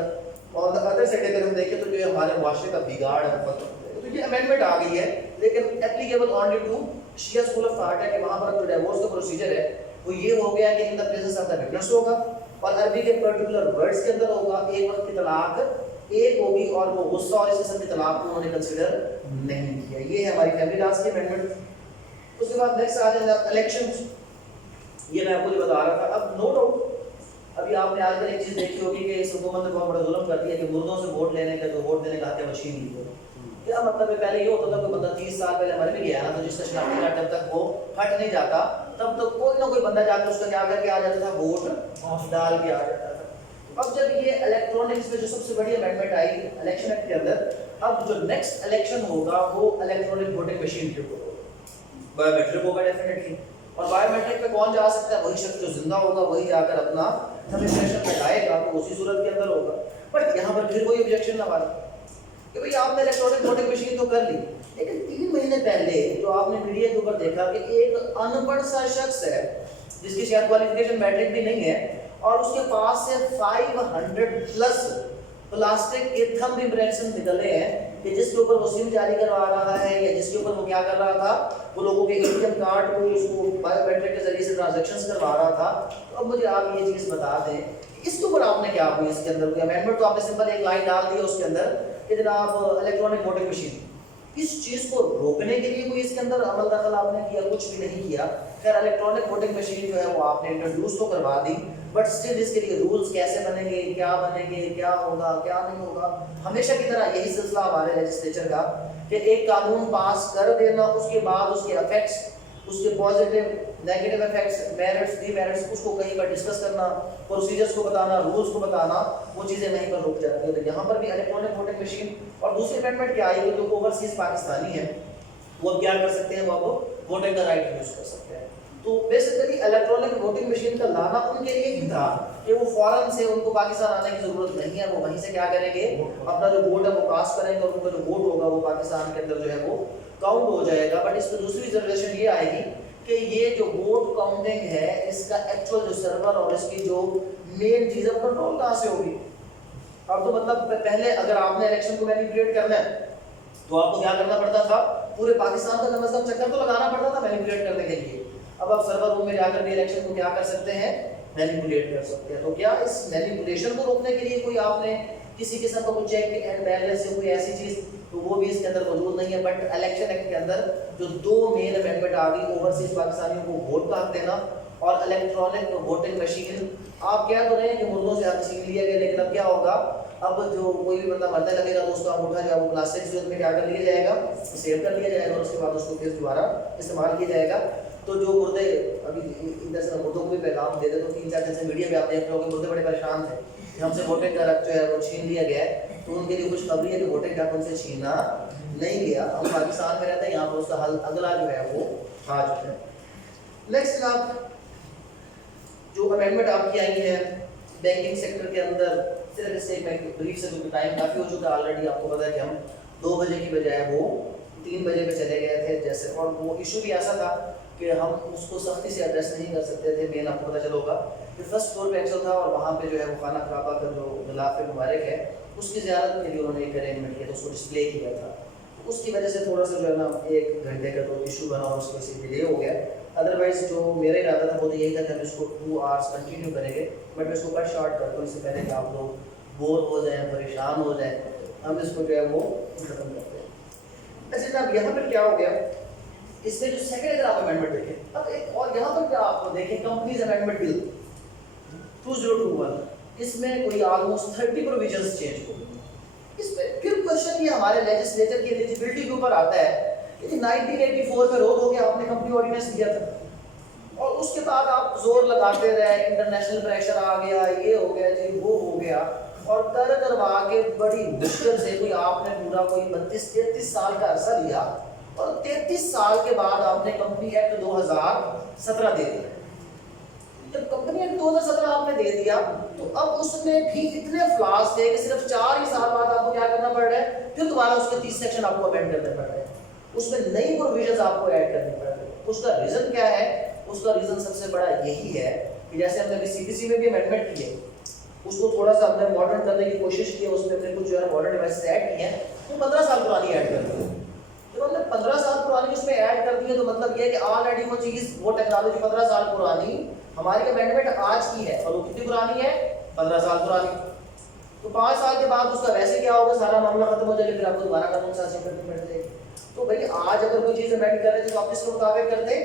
اور ادر سائڈ اگر ہم دیکھیں تو جو ہمارے معاشرے کا بگاڑ ہے تو یہ امینڈمنٹ آ گئی ہے لیکن applicable only to Shia school of thought ہے کہ وہاں پر جو ڈیورس کا پروسیجر ہے وہ یہ ہو گیا کہ in the presence of the witness ہوگا اور عربی کے پرٹیکولر ورڈز کے اندر ہوگا. ایک وقت کی طلاق 1 ہوگی اور وہ غصہ اور اس قسم کی طلاق کو انہوں نے کنسیڈر نہیں کیا. یہ ہے ہماری فیملی لاز کی امینڈمنٹ. اس کے بعد نیکسٹ آ جائے الیکشنز. یہ میں آپ کو جو بتا رہا تھا. اب نو ڈاؤٹ ابھی آپ نے آج کل ایک چیز دیکھی ہوگی کہ اس حکومت نے بہت بڑا ظلم کر دیا کہ مردوں سے ووٹ لینے کا جو ووٹ دینے کا حق ہے مشین لی ہے. کیا مطلب ہے؟ پہلے یہ ہوتا تھا کہ بندہ 30 سال پہلے ہمارے میں گیا نا تو جس کا شناختی کارڈ جب تک وہ ہٹ نہیں جاتا تب تک کوئی نہ کوئی بندہ جا کے اس کا کیا کر کے آ جاتا تھا، ووٹ ڈال کے آ جاتا تھا. اب جب یہ الیکٹرانکس میں جو سب سے بڑی امینڈمنٹ آئی الیکشن ایکٹ کے اندر، اب جو نیکسٹ الیکشن ہوگا وہ الیکٹرانک ووٹنگ مشین کے اوپر ہوگا. بایو میٹرک ہوگا ڈیفینیٹلی. اور بایو میٹرک پہ کون جا سکتا ہے؟ وہی شخص جو زندہ ہوگا وہی جا کر اپنا رجسٹریشن لگائے گا تو اسی صورت کے اندر ہوگا. بٹ یہاں پر پھر کوئی آبجیکشن نہ آئے کہ بھئی آپ نے الیکٹرانک ووٹنگ مشین تو کر لی لیکن 3 مہینے پہلے جو آپ نے میڈیا کے اوپر دیکھا کہ ایک ان پڑھ سا شخص ہے جس کی شاید کوالیفیکیشن میٹرک بھی نہیں ہے اور اس کے پاس سے 500+ پلاسٹک کے تھمب امپریشن نکلے ہیں کہ جس کے اوپر وہ سم جاری کروا رہا ہے یا جس کے اوپر وہ کیا کر رہا تھا، وہ لوگوں کے ATM کارڈ کو اس کو بایو میٹرک کے ذریعے سے ٹرانزیکشنز کروا رہا تھا. تو اب مجھے آپ یہ چیز بتا دیں اس کے اوپر آپ نے کیا ہوئی اس کے اندر کوئی امینڈمنٹ تو آپ نے سمپل ایک لائن ڈال دی اس کے اندر کہ جناب الیکٹرانک ووٹنگ مشین. اس چیز کو روکنے کے لیے کوئی اس کے اندر عمل دخل آپ نے کیا؟ کچھ بھی نہیں کیا. خیر الیکٹرانک ووٹنگ مشین جو ہے وہ آپ نے انٹروڈیوس تو کروا دی بٹ اسٹل اس کے لیے رولز کیسے بنیں گے، کیا بنیں گے، کیا ہوگا کیا نہیں ہوگا. ہمیشہ کی طرح یہی سلسلہ ہمارے لیجسلیچر کا کہ ایک قانون پاس کر دینا اس کے بعد اس کے افیکٹس، اس کے positive negative effects, merits demerits اس کو کہیں پر ڈسکس کرنا، پروسیجرز کو بتانا، رولز کو بتانا، وہ چیزیں وہیں پر رک جاتی ہیں. تو یہاں پر بھی الیکٹرانک ووٹنگ مشین. اور دوسری امینڈمنٹ کیا آئی جو اوورسیز پاکستانی ہیں وہ کیا کر سکتے ہیں، وہ ووٹنگ کا رائٹ یوز کر سکتے ہیں. تو بیسیکلی الیکٹرانک ووٹنگ مشین کا لانا ان کے لیے ہی تھا کہ وہ فوراً سے ان کو پاکستان آنے کی ضرورت نہیں ہے، وہ وہیں سے کیا کریں گے، اپنا جو ووٹ ہے وہ کاسٹ کریں گے اور ان کا جو ووٹ ہوگا وہ پاکستان کے اندر جو ہے وہ کاؤنٹ ہو جائے گا. بٹ اس پہ دوسری ریزرویشن یہ آئے گی کہ یہ جو ووٹ کاؤنٹنگ ہے اس کا ایکچوئل جو سرور اور اس کی جو مین چیز ہے کنٹرول کہاں سے ہوگی. اب تو مطلب پہلے اگر آپ نے الیکشن کو مینیپولیٹ کرنا ہے تو آپ کو کیا کرنا پڑتا تھا، پورے پاکستان کا کم از کم چکر تو لگانا پڑتا تھا مینیپولیٹ کرنے کے لیے. اب آپ سرور روم میں جا کر بھی الیکشن کو کیا کر سکتے ہیں، مینیپولیٹ کر سکتے ہیں. تو کیا اس مینیپولیشن کو روکنے کے لیے کوئی آپ نے کسی قسم کا کوئی چیک اینڈ بیلنس سے کوئی ایسی چیز تو وہ بھی اس کے اندر موجود نہیں ہے. بٹ الیکشن ایکٹ کے اندر جو 2 مین امینڈمنٹ آ گئی، اوورسیز پاکستانیوں کو ووٹ کا حق دینا اور الیکٹرانک ووٹنگ مشین. آپ کہہ تو رہے ہیں کہ مردوں سے حق چھین لیا گیا لیکن اب کیا ہوگا، اب جو کوئی بھی بندہ مرنے لگے گا تو اس کو انگوٹھا جو ہے وہ پلاسٹک صورت میں کیا کر لیا جائے گا, سیو کر لیا جائے گا, اور اس کے بعد اس کو پھر دوبارہ استعمال کیا جائے گا. تو جو مردے ابھی ادھر سے مردوں کو بھی پیغام دے دے, تو 3-4 دن سے میڈیا پہ آپ دیکھ رہے ہو کہ مردے بڑے پریشان تھے کہ ہم سے ووٹنگ کا حق جو ہے وہ چھین لیا گیا ہے. تو ان کے لیے خوشخبری ہے کہ ووٹنگ کا حق ان سے چھینا نہیں گیا. ہم پاکستان میں رہتے ہیں, یہاں پر اس کا حل اگلا جو ہے وہ آ چکا ہے. نیکسٹ جناب, جو امینڈمنٹ آپ کی آئی ہے بینکنگ سیکٹر کے اندر, صرف اس سے میں بریف سے, کیونکہ ٹائم کافی ہو چکا ہے آلریڈی. آپ کو پتا ہے کہ ہم 2 بجے کی بجائے وہ 3 بجے پہ چلے گئے تھے جیسے, اور وہ ایشو بھی ایسا تھا کہ ہم اس کو سختی سے ایڈریس نہیں کر سکتے تھے. مین آپ کو پتہ چلا ہوگا کہ فرسٹ فلور پہ ایکسل تھا, اور وہاں پہ جو ہے وہ خانہ کعبہ کا جو غلاف مبارک ہے اس کی زیارت کے لیے انہوں نے ایک ارینجمنٹ کیا, تو اس کو ڈسپلے کیا تھا. اس کی وجہ سے تھوڑا سا جو ہے نا 1 گھنٹے کا تو ایشو بنا, اور اس کی وجہ سے ڈیلے ہو گیا. ادروائز جو میرا ارادہ تھا وہ تو یہی تھا کہ ہم اس کو 2 آورس کنٹینیو کریں گے, بٹ میں اس کو کٹ شارٹ کرتا ہوں اس سے پہلے کہ آپ لوگ بور ہو جائیں, پریشان ہو جائیں. ہم اس کو جو ہے وہ ختم کرتے ہیں. اچھا جناب, یہاں پر کیا ہو گیا, اس میں جو سیکنڈ اگر آپ امینڈمنٹ دیکھیں, اب ایک اور یہاں پر کیا آپ کو دیکھیں کمپنیز امینڈمنٹ بل 2021, اس میں کوئی آلموسٹ 30 پروویژنز چینج ہو گئی. اس میں پھر کوشچن یہ ہمارے لیجسلیچر کی ایلیجیبلٹی کے اوپر آتا ہے کہ 1984 میں روک ہو گیا, آپ نے کمپنی آرڈیننس دیا تھا, اور اس کے بعد آپ زور لگاتے رہے, انٹرنیشنل پریشر آ گیا, یہ ہو گیا جی, وہ ہو گیا, اور کروا کے بڑی مشکل سے کوئی آپ نے پورا کوئی 32-33 سال کا عرصہ لیا, اور 33 سال کے بعد آپ نے کمپنی ایکٹ 2017 دے دیا. جب کمپنی ایکٹ 2017 آپ نے دے دیا تو اب اس میں بھی اتنے فلاس تھے کہ صرف 4 ہی سال بعد آپ کو کیا کرنا پڑ رہا ہے, پھر دوبارہ اس کے 30 سیکشن آپ کو امینڈ کرنے پڑ رہے ہیں, اس میں نئی پروویژنز آپ کو ایڈ کرنی پڑ رہی ہے. اس کا ریزن کیا ہے؟ اس کا ریزن سب سے بڑا یہی ہے کہ جیسے ہم نے سی پی سی میں بھی امینڈمنٹ کیے, اس کو تھوڑا سا ہم نے ماڈرن کرنے کی کوشش کی, اس میں ہم نے کچھ جو ہے ماڈرن ڈیوائسز ایڈ کیے ہیں, تو 15 سال پرانی ایڈ کر دی. جب ہم نے 15 سال پرانی اس میں ایڈ کر دی ہے تو مطلب یہ ہے کہ آلریڈی وہ چیز, وہ ٹیکنالوجی 15 سال پرانی ہماری امینڈمنٹ آج کی ہے, اور وہ کتنی پرانی ہے, 15 سال پرانی. تو 5 سال کے بعد اس کا ویسے کیا ہوگا, سارا معاملہ ختم ہو جائے گا, پھر آپ کو دوبارہ قانون سازی کرنی پڑ جائے گی. تو بھائی آج اگر کوئی چیز امینڈ کر رہے تھے تو آپ کس کے مطابق کرتے,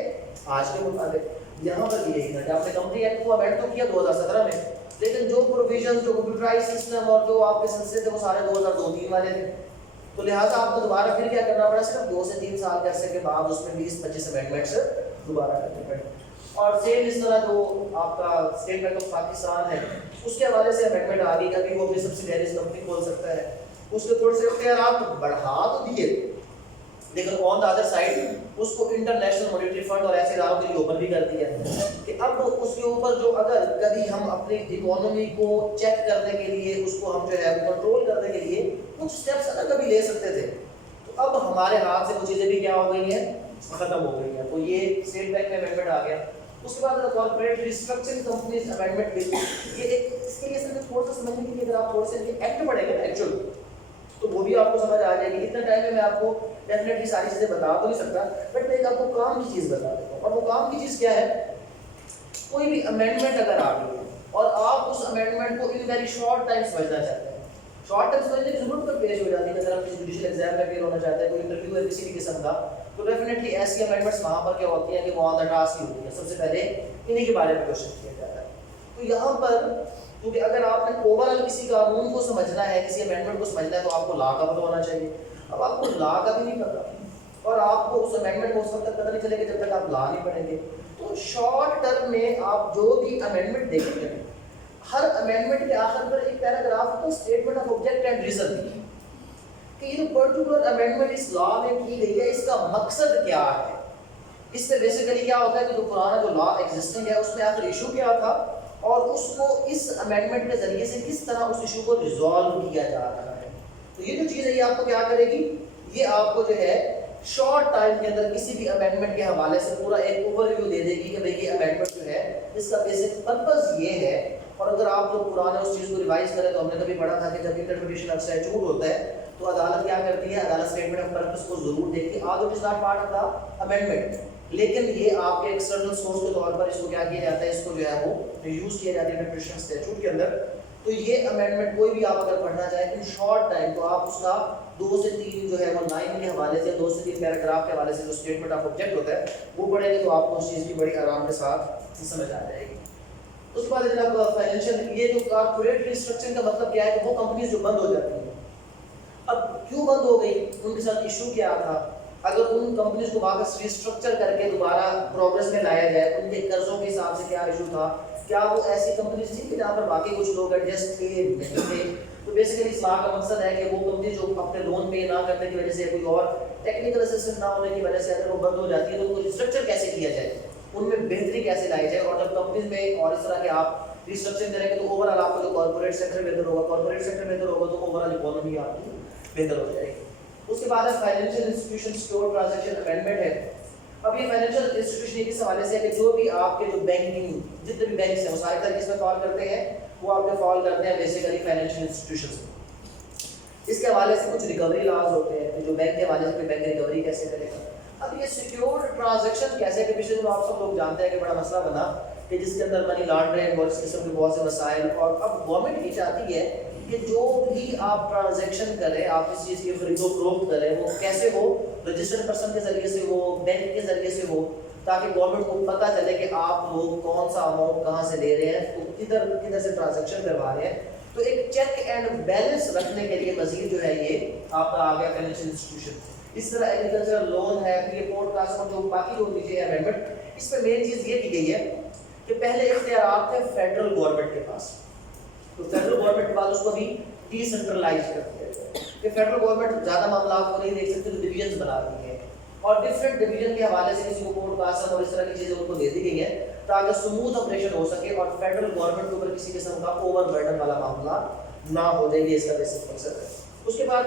آج کے مطابق. یہاں پر بھی یہی تھا کہ آپ نے کمپنی ایکٹ کو امینڈ تو کیا 2017 میں, لیکن جو پروویژنز, جو کمپیوٹرائز سسٹم اور جو آپ کے سلسلے تھے وہ سارے 2002-3 والے تھے. تو لہٰذا آپ کو دوبارہ پھر کیا کرنا پڑا, صرف 2 سے 3 سال کے عرصے کے بعد اس میں 20-25 امینڈمنٹس دوبارہ کرنے پڑے. اور سیم اس طرح جو آپ کا اسٹیٹ بینک آف پاکستان ہے, اس کے حوالے سے امینڈمنٹ آ گئی, کبھی وہ اپنی سبسیڈیریز کمپنی کھول سکتا ہے. اس کے تھوڑے سے اختیارات بڑھا تو دیے, لیکن آن دا ادر سائڈ اس کو انٹرنیشنل مانیٹری فنڈ اور ایسے اداروں کے لیے اوپن بھی کر دیا کہ اب اس کے اوپر جو اگر کبھی ہم اپنی اکانومی کو چیک کرنے کے لیے, اس کو ہم جو ہے کنٹرول کرنے کے لیے کچھ اسٹیپس اگر کبھی لے سکتے تھے, تو اب ہمارے ہاتھ سے وہ چیزیں بھی کیا ہو گئی ہیں, ختم ہو گئی ہیں. تو یہ اسٹیٹ بینک میں امینڈمنٹ آ گیا. اس کے بعد کارپوریٹ ریسٹرکچرنگ کمپنیز امینڈمنٹ بل, یہ ایک اس کے لیے صرف تھوڑا سا سمجھنے کے لیے اگر آپ تھوڑے سے ایکٹ پڑھیں گے ایکچوئل, تو وہ بھی آپ کو سمجھ آ جائے گی. اتنا ٹائم میں آپ کو ڈیفینیٹلی ساری چیزیں بتا تو نہیں سکتا, بٹ میں ایک آپ کو کام کی چیز بتا دیتا ہوں. اور وہ کام کی چیز کیا ہے, کوئی بھی امینڈمنٹ اگر آ گئی ہے اور آپ اس امینڈمنٹ کو ان ویری شارٹ ٹائم سمجھنا چاہتے ہیں, شارٹ ٹائم سمجھنے کی ضرورت پر پیش ہو جاتی ہے. اگر آپ کسی جوڈیشل ایگزام میں اپیئر ہونا چاہتے ہیں, کوئی انٹرویو ہے کسی بھی قسم کا, تو ڈیفینیٹلی ایسی امینڈمنٹس وہاں پر کیا ہوتی ہیں کہ وہ آن دا ٹاسک ہی ہوتی ہے. سب سے پہلے انہیں کے بارے میں کوشچن کیا جاتا ہے. تو یہاں پر کیونکہ اگر آپ نے اوور آل کسی قانون کو سمجھنا ہے, کسی امینڈمنٹ کو سمجھنا ہے, تو آپ کو لا کا پتہ ہونا چاہیے. اب آپ کو لا کا بھی نہیں پتا, اور آپ کو اس امینڈمنٹ کو اس وقت تک پتہ نہیں چلے گا جب تک آپ لا نہیں پڑھیں گے. تو شارٹ ٹرم میں آپ جو بھی امینڈمنٹ دیکھیں گے, ہر امینڈمنٹ کے آخر پر ایک پیراگراف ہوتا ہے statement of object and reason, کہ یہ جو پرٹیکولر امینڈمنٹ اس لا میں کی گئی ہے, اس کا مقصد کیا ہے. اس میں بیسیکلی کیا ہوتا ہے کہ جو پرانا جو لا ایگزسٹنگ ہے اس میں آخر ایشو کیا تھا, اور اس کو اس امینڈمنٹ کے ذریعے سے کس طرح اس ایشو کو ریزالو کیا جا رہا ہے. تو یہ جو چیز ہے یہ آپ کو کیا کرے گی, یہ آپ کو جو ہے شارٹ ٹائم کے اندر کسی بھی امینڈمنٹ کے حوالے سے پورا ایک اوور ویو دے دے گی کہ بھئی یہ امینڈمنٹ جو ہے اس کا بیسک پرپز یہ ہے. اور اگر آپ لوگ پرانے اس چیز کو ریوائز کریں تو ہم نے کبھی پڑھا تھا کہ جب انٹرپریٹیشن آف اسٹیچوٹ ہوتا ہے تو عدالت کیا کرتی ہے, عدالت اسٹیٹمنٹ آف پرپز کو ضرور دیکھتی ہے, آج it is not part of the amendment, لیکن یہ آپ کے ایکسٹرنل سورس کے طور پر اس کو کیا کیا جاتا ہے, اس کو جو ہے وہ یوز کیا جاتا ہے انٹرپریٹیشن اسٹیچوٹ کے اندر. تو یہ امینڈمنٹ کوئی بھی آپ اگر پڑھنا چاہیں ان شارٹ ٹائم, تو آپ اس کا 2 سے 3 جو ہے وہ لائن کے حوالے سے, 2 سے 3 پیراگراف کے حوالے سے جو اسٹیٹمنٹ آف آبجیکٹ ہوتا ہے وہ پڑھیں گے, تو آپ کو اس چیز کی بڑی آرام کے ساتھ سمجھ آ جائے گی. اس کے بعد جناب فائنینشیل، یہ جو کارپوریٹ ریسٹرکچرنگ کا مطلب کیا ہے کہ وہ کمپنیز جو بند ہو جاتی ہیں، اب کیوں بند ہو گئی، ان کے ساتھ ایشو کیا تھا، اگر ان کمپنیز کو واپس ریسٹرکچر کر کے دوبارہ پروگرس میں لایا جائے، ان کے قرضوں کے حساب سے کیا ایشو تھا، کیا وہ ایسی کمپنیز تھیں کہ جہاں پر باقی کچھ لوگ ایڈجسٹ تھے نہیں تھے. تو بیسیکلی اس بات کا مقصد ہے کہ وہ کمپنی جو اپنے لون پے نہ کرنے کی وجہ سے، کوئی اور ٹیکنیکل اسسٹنٹ نہ ہونے کی وجہ سے اگر وہ بند ہو جاتی ہے تو ان کو ریسٹرکچر کیسے کیا جائے، ان میں بہتری کیسے لائی جائے. اور جب کمپنیز میں اور اس طرح کے آپ ریسٹرکچر کریں گے تو اوور آل آپ کا جو کارپوریٹ سیکٹر بہتر ہوگا، کارپوریٹ سیکٹر بہتر ہوگا تو اوور آل اکانومی آپ کی بہتر ہو جائے گی. اس کے بعد financial institution secure transaction amendment ہے. اب یہ فائنینشیل انسٹیٹیوشن اس حوالے سے ہے کہ جو بھی آپ کے جو بینکنگ جتنے بھی بینکس ہیں وہ سارے طرح اس میں فال کرتے ہیں، وہ آپ کے فال کرتے ہیں بیسیکلی فائنینشیل انسٹیٹیوشنز. اس کے حوالے سے کچھ ریکوری لاز ہوتے ہیں کہ جو بینک کے حوالے سے کوئی بینک ریکوری کیسے کرے گا. اب یہ سیکیور ٹرانزیکشن کیسے کہ پچھلے دنوں آپ سب لوگ جانتے ہیں کہ بڑا مسئلہ بنا کہ جس کے اندر منی لانڈرنگ اور اس قسم کے بہت سے مسائل. اور اب گورنمنٹ یہ چاہتی ہے کہ جو بھی آپ ٹرانزیکشن کریں، آپ اس چیز کی خرید و فروخت کریں، وہ کیسے ہو، رجسٹرڈ پرسن کے ذریعے سے ہو، بینک کے ذریعے سے ہو، تاکہ گورنمنٹ کو پتہ چلے کہ آپ لوگ کون سا اماؤنٹ کہاں سے لے رہے ہیں، کدھر سے ٹرانزیکشن کروا رہے ہیں. تو ایک چیک اینڈ بیلنس رکھنے کے لیے مزید جو ہے یہ آپ کا آ گیا فائنینشیل انسٹیٹیوشن. اس طرح ایگریکلچرل لون ہے، پھر یہ پورٹ کاسٹ جو باقی جو دیجیے امینڈمنٹ، اس میں مین چیز یہ کی گئی ہے کہ پہلے اختیارات تھے فیڈرل گورنمنٹ کے پاس، تو فیڈرل گورنمنٹ کے بعد اس کو بھی ڈی سینٹرلائز کر دیا گیا کہ فیڈرل گورنمنٹ زیادہ معاملات کو نہیں دیکھ سکتے، تو ڈویژنز بنا دی ہیں اور ڈفرینٹ ڈویژن کے حوالے سے کسی کو پورٹ کاسٹ اور اس طرح کی چیزیں ان کو دے دی گئی ہیں تاکہ سموتھ آپریشن ہو سکے اور فیڈرل گورنمنٹ کے اوپر کسی قسم کا اوور برڈن والا معاملہ نہ ہو جائے. اس کا بیسک مقصد ہے. اس کے بعد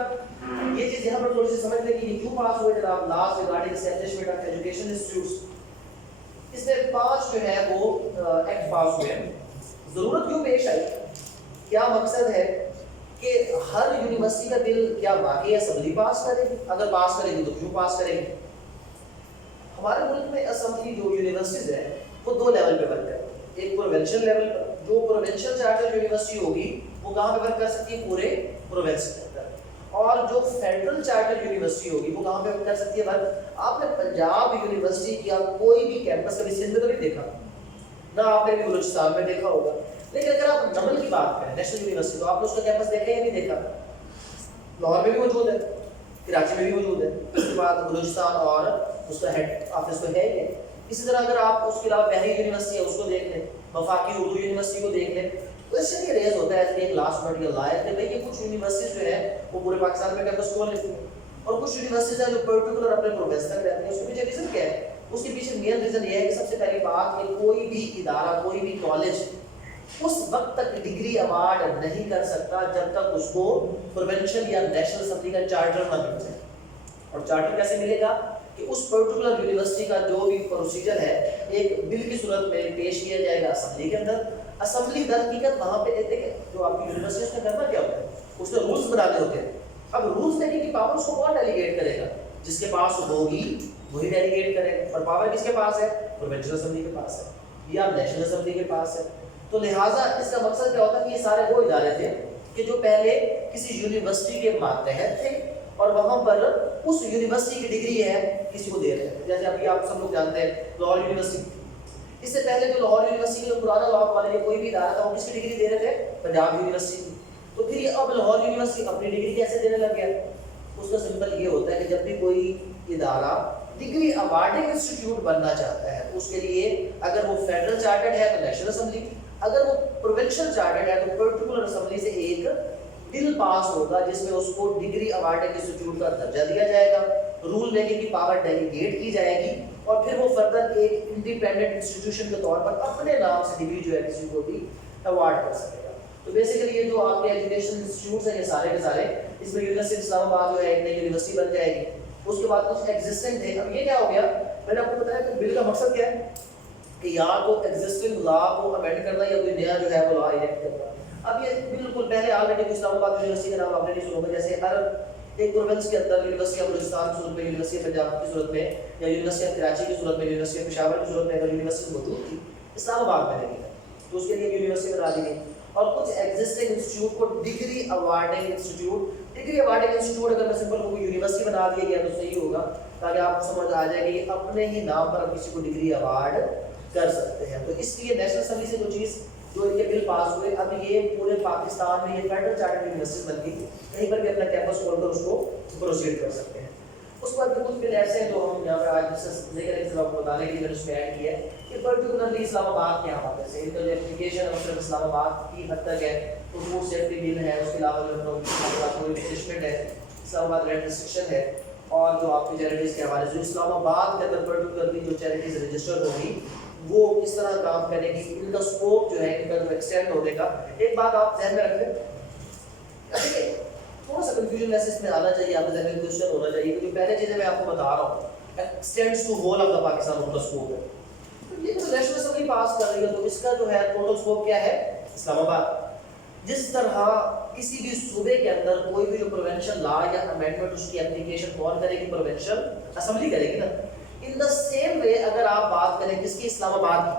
یہ چیز یہاں پر تھوڑی سی سمجھ لیں کہ یہ کیوں پاس ہوئے جناب، laws regarding establishment of education institutes. اس میں 5 جو ہے وہ ایکٹ پاس ہوئے. ضرورت کیوں پیش آئی، کیا مقصد ہے کہ ہر یونیورسٹی کا بل کیا واقعی اسمبلی پاس کرے گی، اگر پاس کرے گی تو کیوں پاس کرے گی. ہمارے ملک میں اسمبلی جو یونیورسٹیز ہیں وہ 2 لیول پہ ورک کرتی ہے. ایک پروونشل لیول پر، جو پروونشل چارٹر یونیورسٹی ہوگی وہ کہاں پہ ورک کر سکتی ہے، پورے پروونس کے اندر. اور جو فیڈرل چارٹر یونیورسٹی ہوگی وہ کہاں پہ ورک کر سکتی ہے ورک. آپ نے پنجاب یونیورسٹی کی کوئی بھی کیمپس کبھی سندھ میں تو نہیں دیکھا، نہ آپ نے بھی بلوچستان میں دیکھا ہوگا. لیکن اگر آپ نمل کی بات کریں نیشنل یونیورسٹی، تو آپ نے اس کا کیمپس دیکھا یا نہیں دیکھا. لاہور میں بھی موجود ہے، کراچی میں بھی موجود ہے، اس کے بعد بلوچستان اور اس کا ہیڈ آفس تو ہے ہی. اسی طرح اگر آپ اس کے علاوہ بحری یونیورسٹی ہے اس کو دیکھ لیں، وفاقی اردو یونیورسٹی کو دیکھ لیں. کوشچن یہ ریز ہوتا ہے ایک لاسٹ منٹ یہ لائے کہ بھئی یہ کچھ یونیورسٹیز جو ہے وہ پورے پاکستان میں کیمپس کھول لیتی ہیں اور کچھ یونیورسٹیز ہیں جو پرٹیکولر اپنے پروونس تک رہتے ہیں. اس کے پیچھے ریزن کیا ہے؟ اس کے پیچھے مین ریزن یہ ہے کہ سب سے پہلی بات کہ کوئی بھی ادارہ، کوئی بھی کالج اس وقت تک ڈگری ایوارڈ نہیں کر سکتا جب تک اس کو پروونشل یا نیشنل اسمبلی کا چارٹر نہ مل جائے. اور چارٹر کیسے ملے گا کہ اس پرٹیکولر یونیورسٹی کا جو بھی پروسیجر ہے ایک بل کی صورت میں پیش کیا جائے گا اسمبلی کے اندر. اسمبلی در حقیقت وہاں پہ دیکھیں جو آپ کی یونیورسٹی اس میں کرنا کیا ہوتا ہے، اس نے رولز بنانے ہوتے ہیں. اب رولز دینے کی پاور اس کو کون ڈیلیگیٹ کرے گا، جس کے پاس ہوگی وہی ڈیلیگیٹ کرے گا. اور پاور کس کے پاس ہے، پروونشل اسمبلی کے پاس ہے یا نیشنل اسمبلی کے پاس ہے. تو لہٰذا اس کا مقصد کیا ہوتا ہے کہ یہ سارے وہ ادارے تھے کہ جو پہلے کسی یونیورسٹی کے ماتحت تھے اور وہاں پر اس یونیورسٹی کی ڈگری ہے کسی کو دے رہے ہیں. جیسے ابھی آپ سب لوگ جانتے ہیں لاہور یونیورسٹی، اس سے پہلے جو لاہور یونیورسٹی کا پرانا لاہور والے کوئی بھی ادارہ تھا وہ کس کی ڈگری دے رہے تھے، پنجاب یونیورسٹی کی. تو پھر یہ اب لاہور یونیورسٹی اپنی ڈگری کیسے دینے لگ گیا. اس کا سمپل یہ ہوتا ہے کہ جب بھی کوئی ادارہ ڈگری ایوارڈنگ انسٹیٹیوٹ بننا چاہتا ہے اس کے لیے اگر وہ فیڈرل چارٹرڈ ہے تو نیشنل اسمبلی، اگر وہ پروونشل چارٹرڈ ہے تو پرٹیکولر اسمبلی سے ایک بل پاس ہوگا جس میں اس کو ڈگری ایوارڈنگ انسٹیٹیوٹ کا درجہ دیا جائے گا، رول میکنگ کی پاور ڈیلیگیٹ کی جائے گی اور پھر وہ فردر ایک انڈیپینڈنٹ انسٹیٹیوشن کے طور پر اپنے نام سے ڈگری جو ہے کسی کو بھی ایوارڈ کر سکے گا. تو بیسیکلی یہ جو آپ کے ایجوکیشن انسٹیٹیوٹس ہیں یہ سارے کے سارے، اس میں یونیورسٹی اسلام آباد جو ہے ایک نئی یونیورسٹی بن جائے گی. اس کے بعد کچھ ایگزسٹنگ تھے. اب یہ کیا ہو گیا، میں نے آپ کو بتایا کہ بل کا مقصد کیا ہے کہ یا تو ایگزسٹنگ لا کو امینڈ کرنا یا کوئی نیا جو ہے وہ لا انیکٹ کرنا. اب یہ بالکل پہلے آلریڈی اسلام آباد یونیورسٹی کا نام آپ نے نہیں سنا ہوگا، جیسے ہر ایک پروونس کے اندر یونیورسٹی آف بلوچستان کی صورت میں، یونیورسٹی آف پنجاب کی صورت میں یا یونیورسٹی آف کراچی کی صورت میں، یونیورسٹی آف پشاور کی صورت میں اگر یونیورسٹی موجود تھی اسلام آباد میں نہیں ہے تو اس کے لیے یونیورسٹی بنا دی گئی. اور کچھ ایگزسٹنگ انسٹیٹیوٹ کو ڈگری ایوارڈنگ انسٹیٹیوٹ اگر میں سمپل کوئی یونیورسٹی بنا دیا گیا تو صحیح ہوگا تاکہ آپ کو سمجھ آ جائے کہ اپنے ہی نام پر کسی کو ڈگری ایوارڈ کر سکتے ہیں. تو اس لیے نیشنل اسمبلی سے جو چیز جو ان کے بل پاس ہوئے، اب یہ پورے پاکستان میں یہ فیڈرل چارٹر یونیورسٹی بن گئی، کہیں پر بھی اپنا کیمپس کھول کر اس کو پروسیڈ کر سکتے ہیں۔ اس کے بعد کچھ بل ایسے ہیں جو ہم یہاں پہ آج ڈسکس نہیں کریں گے، آپ کو بتانے کے لیے میں نے اس میں ایڈ کیا ہے کہ پرٹیکولرلی اسلام آباد کے حوالے سے ان کا جو اپلیکیشن ہے وہ صرف اسلام آباد کی حد تک ہے، تو فوڈ سیفٹی بل ہے، اس کے علاوہ جو اسلام آباد کوئی پنشمنٹ ہے، اسلام آباد ریڈ ریسٹرکشن ہے، اور جو آپ کی چیریٹیز کے حوالے سے جو اسلام آباد کے اندر پرٹیکولرلی جو چیریٹیز رجسٹر ہوگی وہ کس طرح کام کرے گی، ان کا اسکوپ جو ہے ان کا جو ایکسٹینڈ ہونے کا۔ ایک بات آپ ذہن میں رکھیں، تھوڑا سا کنفیوژن ویسے اس میں آنا چاہیے، آپ کے ذہن میں کوشچن ہونا چاہیے کہ جو پہلے چیزیں میں آپ کو بتا رہا ہوں extends to whole of the Pakistan ان کا اسکوپ ہے، تو یہ جو نیشنل اسمبلی پاس کر رہی ہے تو اس کا جو ہے ٹوٹل اسکوپ کیا ہے، اسلام آباد۔ جس طرح کسی بھی صوبے کے اندر کوئی بھی جو پروونشل لا یا امینڈمنٹ اس کی اپلیکیشن کون کرے گی، پروونشل اسمبلی کرے گی نا، ان دا سیم وے اگر آپ بات کریں کس کی، اسلام آباد کی،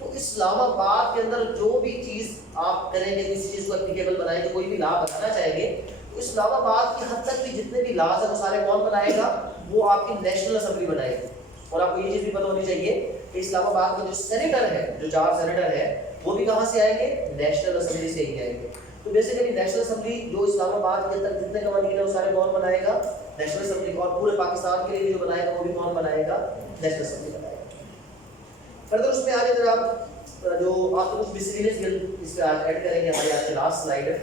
تو اسلام آباد کے اندر جو بھی چیز آپ کریں گے، کسی چیز کو اپلیکیبل بنائیں گے، کوئی بھی لا بنانا چاہیں گے، تو اسلام آباد کی حد تک بھی جتنے بھی لاز ہیں وہ سارے کون بنائے گا، وہ آپ کی نیشنل اسمبلی بنائے گی۔ اور آپ کو یہ چیز بھی پتہ ہونی چاہیے کہ اسلام آباد کا جو سینیٹر ہے، جو 4 سینیٹر ہے، وہ بھی کہاں سے آئیں گے، نیشنل اسمبلی سے ہی آئیں گے۔ تو بیسیکلی نیشنل اسمبلی جو اسلام آباد کے اندر جتنے قوانین ہیں وہ سارے کون بنائے گا، نیشنل اسمبلی، اور پورے پاکستان کے لیے بھی جو بنائے گا وہ بھی کون بنائے گا، نیشنل اسمبلی بنائے گا۔ فردر اس میں آگے جناب جو آپ کو کچھ مسیلینس بل اس پہ ایڈ کریں گے، ہماری آج کی لاسٹ سلائیڈ ہے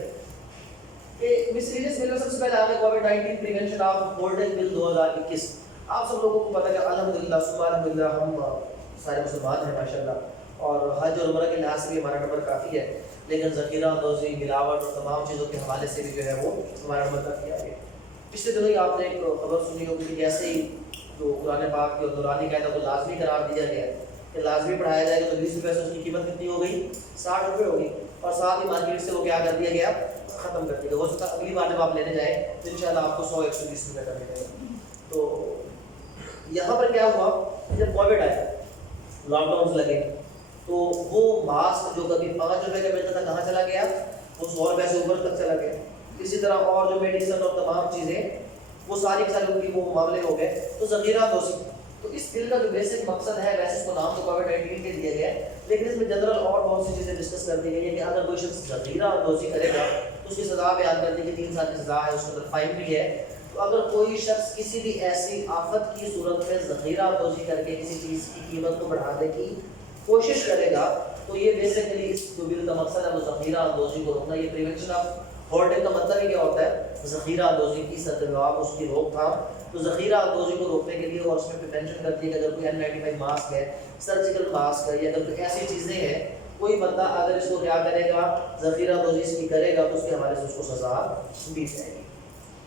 کہ مسیلینس بل میں سب سے پہلے آگے کووڈ-19 پریونشن آف گولڈن بل 2021۔ آپ سب لوگوں کو پتہ ہے کہ الحمدللہ الحمدللہ ہم سارے مسلمان ہیں ماشاءاللہ، اور حج اور عمرہ کے لحاظ سے بھی ہمارا نمبر کافی ہے، لیکن ذخیرہ اندوزی، ملاوٹ اور تمام چیزوں کے حوالے سے بھی جو ہے وہ ہمارا نمبر کافی آگے۔ پچھلے دنوں ہی آپ نے ایک خبر سنی ہوگی کہ جیسے ہی جو قرآن پاک کی دورانی قاعدہ کو لازمی قرار دیا گیا کہ لازمی پڑھایا جائے گا، تو 20 روپے سے اس کی قیمت کتنی ہو گئی، 60 روپے ہو گئی، اور ساتھ ہی مارکیٹ سے وہ کیا کر دیا گیا، ختم کر دیا گیا۔ ہو سکتا ہے اگلی بار جب آپ لینے جائیں تو انشاءاللہ آپ کو 100-120 روپے کا ملے گا۔ تو یہاں پر کیا ہوا، جب کووڈ آیا، لاک ڈاؤنز لگے، تو وہ ماسک جو کبھی 5 روپے کا ملتا تھا کہاں چلا گیا، وہ 100 روپے سے اوپر تک چلا گیا۔ اسی طرح اور جو میڈیسن اور تمام چیزیں وہ ساری کی ساری ان کی وہ معاملے ہو گئے۔ تو ذخیرہ اندوزی، تو اس بل کا جو بیسک مقصد ہے، ویسے اس کو نام تو کووڈ-19 کے دیا گیا ہے، لیکن اس میں جنرل اور بہت سی چیزیں ڈسکس کر دی گئی ہے کہ اگر کوئی شخص ذخیرہ اندوزی کرے گا تو اس کی سزا بیان کر دی کہ 3 سال کی سزا ہے، اس کے اندر فائن بھی ہے۔ تو اگر کوئی شخص کسی بھی ایسی آفت کی صورت میں ذخیرہ اندوزی کر کے کسی چیز کی قیمت کو بڑھانے کی کوشش کرے گا، تو یہ بیسیکلی اس جو بل کا مقصد ہے وہ ذخیرہ اندوزی کو روکنا۔ یہ پریونشن آف ہولڈنگ کا مطلب ہی کیا ہوتا ہے، ذخیرہ اندوزی کی سرگرم، اس کی روک تھام۔ تو ذخیرہ اندوزی کو روکنے کے لیے، اور اس میں مینشن کرتی ہے کہ اگر کوئی N95 ماسک ہے، سرجیکل ماسک ہے، یا اگر کوئی ایسی چیزیں ہیں، کوئی بندہ اگر اس کو کیا کرے گا، ذخیرہ اندوزی اس کی کرے گا، تو اس کے حوالے سے اس کو سزا دی جائے گی۔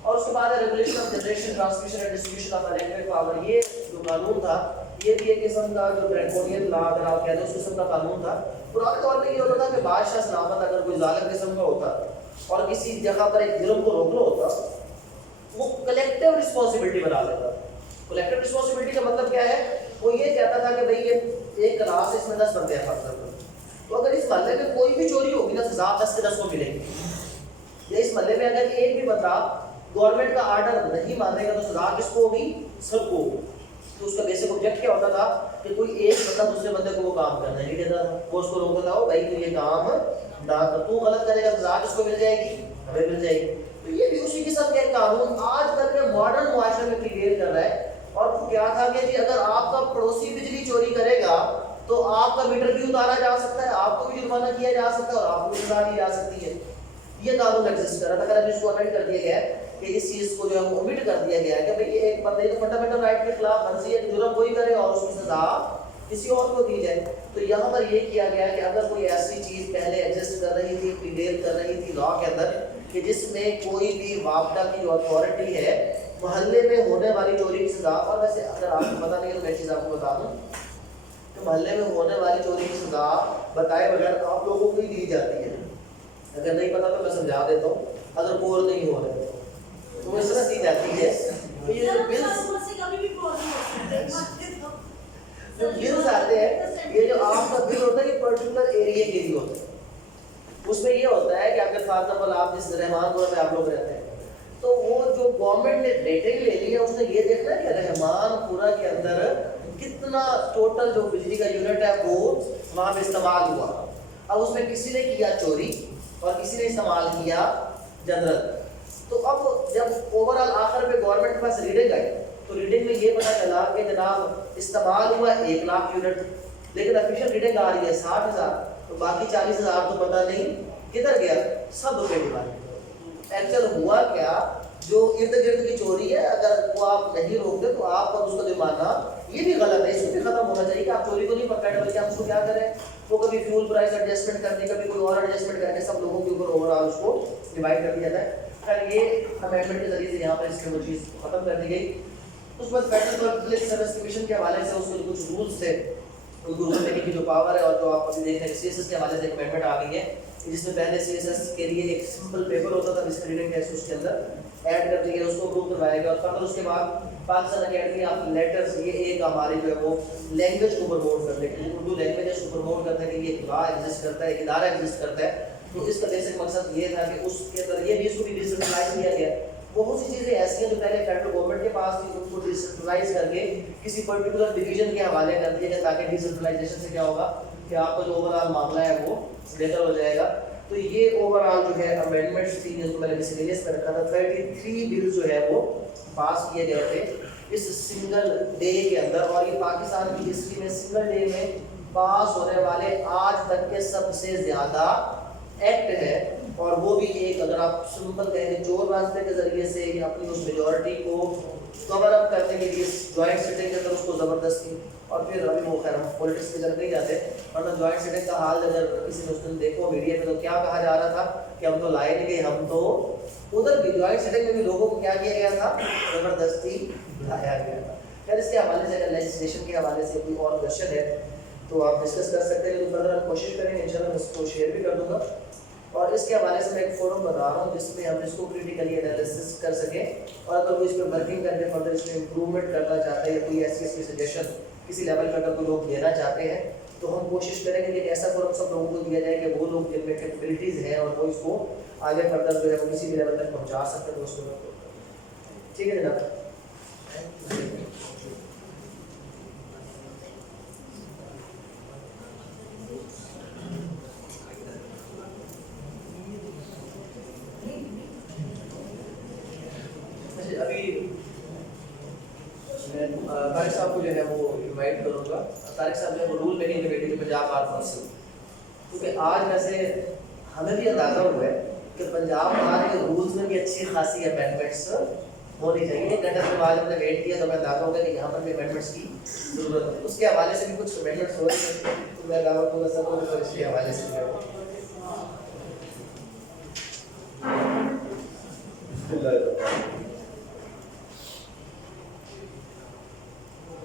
اور اس کے بعد ہے regulation of generation, transmission and distribution of electric power. یہ جو قانون تھا یہ بھی ایک قسم کا جو ڈریکونین لا اگر آپ کہتے ہیں اس قسم کا قانون تھا۔ پرانے دور میں یہ ہوتا تھا کہ بادشاہ سلامت اگر کوئی ظالم قسم کا ہوتا اور کسی جگہ پر ایک جرم کو روکنا ہوتا، وہ کلیکٹیو رسپانسبلٹی بنا لیتا۔ کلیکٹیو رسپانسبلٹی کا مطلب کیا ہے، وہ یہ کہتا تھا کہ بھئی یہ ایک کلاس ہے، اس میں 10 بندے ہیں فرض کرو، تو اگر اس محلے میں کوئی بھی چوری ہوگی نا، سزا 10 کے 10 کو ملے گی۔ یا اس محلے میں اگر ایک بھی بندہ گورنمنٹ کا آرڈر نہیں مانے گا تو سزا کس کو ہوگی، سب کو ہوگی۔ تو اس کا بیسک آبجیکٹ کیا ہوتا تھا کہ کوئی ایک بندہ دوسرے بندے کو وہ کام کرنے نہیں دیتا تھا، وہ اس کو روکتا تھا، بھائی تو یہ کام نہ کر، تو غلط کرے گا سزا کس کو مل جائے گی، ہمیں مل جائے گی۔ تو یہ بھی اسی قسم کا ایک قانون آج کل کے ماڈرن معاشرے میں پریویل کر رہا ہے۔ اور وہ کیا تھا کہ جی اگر آپ کا پڑوسی بجلی چوری کرے گا تو آپ کا میٹر بھی اتارا جا سکتا ہے، آپ کو بھی جرمانہ کیا جا سکتا ہے، اور آپ کو بھی سزا دی جا سکتی ہے۔ یہ قانون ایگزسٹ کر رہا تھا، اگر ابھی اس کو امینڈ کر دیا گیا ہے کہ اس چیز کو جو ہے وہ اومٹ کر دیا گیا ہے کہ بھئی ایک بندے کو فنڈامنٹل رائٹ کے خلاف ورزی ہے، جرم کوئی کرے اور اس کی سزا کسی اور کو دی جائے۔ تو یہاں پر یہ کیا گیا کہ اگر کوئی ایسی چیز پہلے ایگزسٹ کر رہی تھی، پریویل کر رہی تھی لا کے اندر، کہ جس میں کوئی بھی وابڈہ کی جو اتھارٹی ہے محلے میں ہونے والی چوری کی سزا، اور ویسے اگر آپ کو پتہ نہیں ہے تو میں چیز آپ کو بتا دوں کہ محلے میں ہونے والی چوری کی سزا بتائے بغیر آپ لوگوں کو ہی دی جاتی ہے۔ اگر نہیں پتا تو میں سمجھا دیتا ہوں، اگر پور نہیں ہو رہے تو اس طرح دی جاتی ہے۔ تو یہ جو بلز آتے ہیں، یہ جو آپ کا بل ہوتا ہے یہ پرٹیکولر ایریا کے لیے ہوتا ہے۔ اس میں یہ ہوتا ہے کہ اگر فار ایگزامپل آپ جس رحمان پور میں آپ لوگ رہتے ہیں تو وہ جو گورنمنٹ نے ریٹنگ لے لی ہے اس نے یہ دیکھنا ہے کہ رحمان پورہ کے اندر کتنا ٹوٹل جو بجلی کا یونٹ ہے وہ وہاں پہ استعمال ہوا۔ اب اس میں کسی نے کیا چوری اور کسی نے استعمال کیا جنرل. تو اب جب اوور آل آخر پہ گورنمنٹ کے پاس ریڈنگ آئی تو ریڈنگ میں یہ پتا چلا کہ جناب استعمال ہوا 1 لاکھ یونٹ, لیکن آفیشیل ریڈنگ آ رہی ہے 60,000, تو باقی 40,000 تو پتہ نہیں کدھر گیا, سب روپے ڈیمانڈ. ایکچوئل ہوا کیا, جو ارد گرد کی چوری ہے اگر وہ آپ نہیں روکتے تو آپ پر اس کا جرمانہ, یہ بھی غلط ہے, اس کو بھی ختم ہونا چاہیے کہ آپ چوری کو نہیں پکڑیں بلکہ آپ اس کو کیا کریں, وہ کبھی فیول پرائز ایڈجسٹمنٹ کرنے, کبھی کوئی اور ایڈجسٹمنٹ کر کے سب لوگوں کے اوپر اوور آل اس کو ڈیوائڈ کر دیا جائے. خیر یہ امینڈمنٹ کے ذریعے سے یہاں پر اس میں وہ چیز ختم کر دی گئی. اس کے بعد فیڈرل پبلک سروس کمیشن کے حوالے سے اس کے کچھ رولس تھے, ان کو رول دینے کی جو پاور ہے, اور جو آپ ابھی دیکھ رہے ہیں سی ایس ایس کے حوالے سے ایک امینڈمنٹ آ گئی ہے, جس میں پہلے سی ایس ایس کے لیے ایک سمپل پیپر ہوتا تھا جس کا ریڈنگ ٹیسٹ اس کے اندر ایڈ کر دیا, اس کو اپروو کروایا گیا. اور فردر اس کے بعد پاکستان اکیڈمی آف لیٹرز, یہ ایک ہماری جو ہے وہ لینگویج کو پروموٹ کرنے کے لیے, اردو لینگویجز کو پروموٹ کرنے کے لیے ایک لا ایگزسٹ کرتا ہے, ایک ادارہ ایگزسٹ کرتا ہے. تو اس کا بیسک مقصد یہ تھا کہ اس کے اندر یہ بھی اس کو بھی ڈیسنٹرلائز کیا گیا. بہت سی چیزیں ایسی ہیں جو پہلے فیڈرل گورنمنٹ کے پاس تھی, ان کو ڈیسنٹرلائز کر کے کسی پرٹیکولر ڈویژن کے حوالے کر دیا گیا, تاکہ ڈیسنٹرلائزیشن سے کیا ہوگا کہ آپ کا جو اوور آل معاملہ ہے وہ بہتر ہو جائے گا. تو یہ اوور آل جو ہے امینڈمنٹس تھی, جن کو میں نے مسیلینیس میں رکھا تھا. 33 بل جو ہے وہ پاس کیے گئے تھے اس سنگل ڈے کے اندر, اور یہ پاکستان کی ہسٹری میں سنگل ڈے میں پاس ہونے والے آج تک کے سب سے زیادہ ایکٹ ہے. اور وہ بھی ایک, اگر آپ سمپل کہیں کہ چور راستے کے ذریعے سے یا اپنی اس میجورٹی کو کور اپ کرنے کے لیے جوائنٹ سٹنگ کے اندر اس کو زبردستی, اور پھر ابھی وہ خیر ہم پولیٹکس کی طرف نہیں جاتے, ورنہ جوائنٹ سٹنگ کا حال اگر کسی نے اس دن دیکھو میڈیا پہ تو کیا کہا جا رہا تھا کہ ہم تو لائے نہیں گئے, ہم تو ادھر بھی جوائنٹ سٹنگ میں بھی لوگوں کو کیا کیا گیا تھا, زبردستی لایا گیا تھا. خیر اس کے حوالے سے اگر لیجسلیشن کے حوالے سے کوئی اور کوشچن ہے تو آپ ڈسکس کر سکتے ہیں, لیکن فردر ہم کوشش کریں گے انشاءاللہ میں اس کو شیئر بھی کر دوں گا. اور اس کے حوالے سے میں ایک فورم بتا رہا ہوں جس میں ہم اس کو کریٹیکلی انالیسس کر سکیں, اور اگر کوئی اس پہ ورکنگ کر کے فردر اس میں امپروومنٹ کرنا چاہتے ہیں یا کوئی ایسی کی سجیشن کسی لیول پہ اگر کوئی لوگ دینا چاہتے ہیں تو ہم کوشش کریں گے کہ ایک ایسا فورم سب لوگوں کو دیا جائے کہ وہ لوگ جن میں کیپبلٹیز ہیں اور وہ اس کو آگے فردر جو ہے وہ کسی بھی لیول تک پہنچا سکتے ہیں. اس کو ٹھیک ہے جناب. ابھی میں طارق صاحب کو جو ہے وہ انوائٹ کروں گا. طارق صاحب جو ہے وہ رول میکنگ کمیٹی کے پنجاب بار کونسل, کیونکہ آج ویسے ہمیں بھی اندازہ ہوا ہے کہ پنجاب بار کے رولز میں بھی اچھی خاصی امینڈمنٹس ہونی چاہیے. 1 گھنٹے کے بعد ہم نے ویٹ کیا تو ہمیں اندازہ ہوگا کہ یہاں پر بھی امینڈمنٹس کی ضرورت ہے. اس کے حوالے سے بھی کچھ امینڈمنٹس ہو رہے ہیں, تو میں دعوت دوں گا سب کو اس کے حوالے سے جو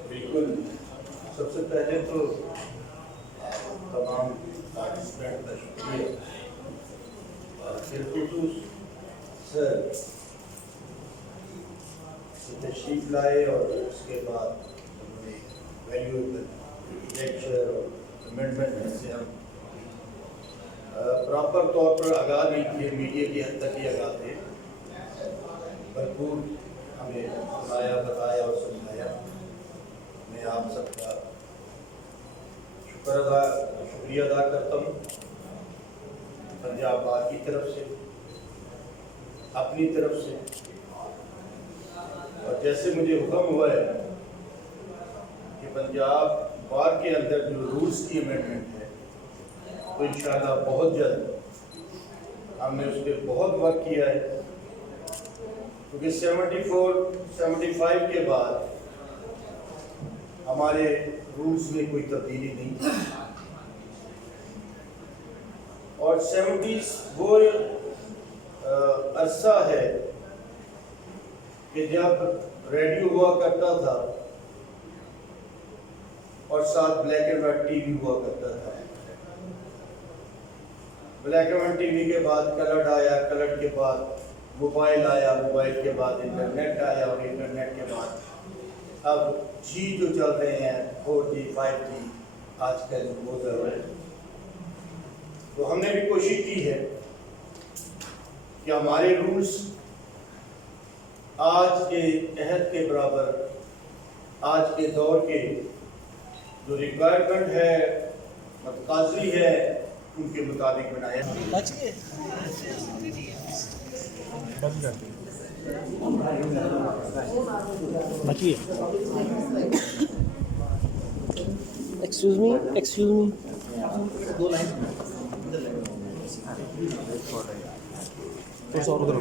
بالکل. سب سے پہلے تو تمام پارٹیسپینٹ کا شکریہ, اور بالخصوص سر تشریف لائے اور اس کے بعد انہوں نے ویلیویبل لیکچر اور امینڈمنٹ سے ہم پراپر طور پر آگاہ نہیں کیے, میڈیا کی حد تک ہی آگاہ تھے, بھرپور ہمیں سنایا, بتایا اور سمجھایا. میں آپ سب کا شکریہ ادا کرتا ہوں پنجاب بار کی طرف سے, اپنی طرف سے. اور جیسے مجھے حکم ہوا ہے کہ پنجاب بار کے اندر جو رولز کی امینڈمنٹ ہے تو انشاءاللہ بہت جلد ہم نے اس پہ بہت ورک کیا ہے, کیونکہ 74-75 کے بعد ہمارے رولز میں کوئی تبدیلی نہیں, اور 70s وہ عرصہ ہے کہ جب ریڈیو ہوا کرتا تھا اور ساتھ black and white T V ہوا کرتا تھا. Black and white T V کے بعد کلرڈ آیا, کلرڈ کے بعد موبائل آیا, موبائل کے بعد انٹرنیٹ آیا, اور انٹرنیٹ کے بعد اب جی جو چل رہے ہیں 4G 5G آج کل وہ ضرور ہے. تو ہم نے بھی کوشش کی ہے کہ ہمارے رولز آج کے عہد کے برابر, آج کے دور کے جو ریکوائرمنٹ ہے, متقاضی ہے, ان کے مطابق بنایا. ایکسکیوز می دو لائن تھوڑا سا اور ادھر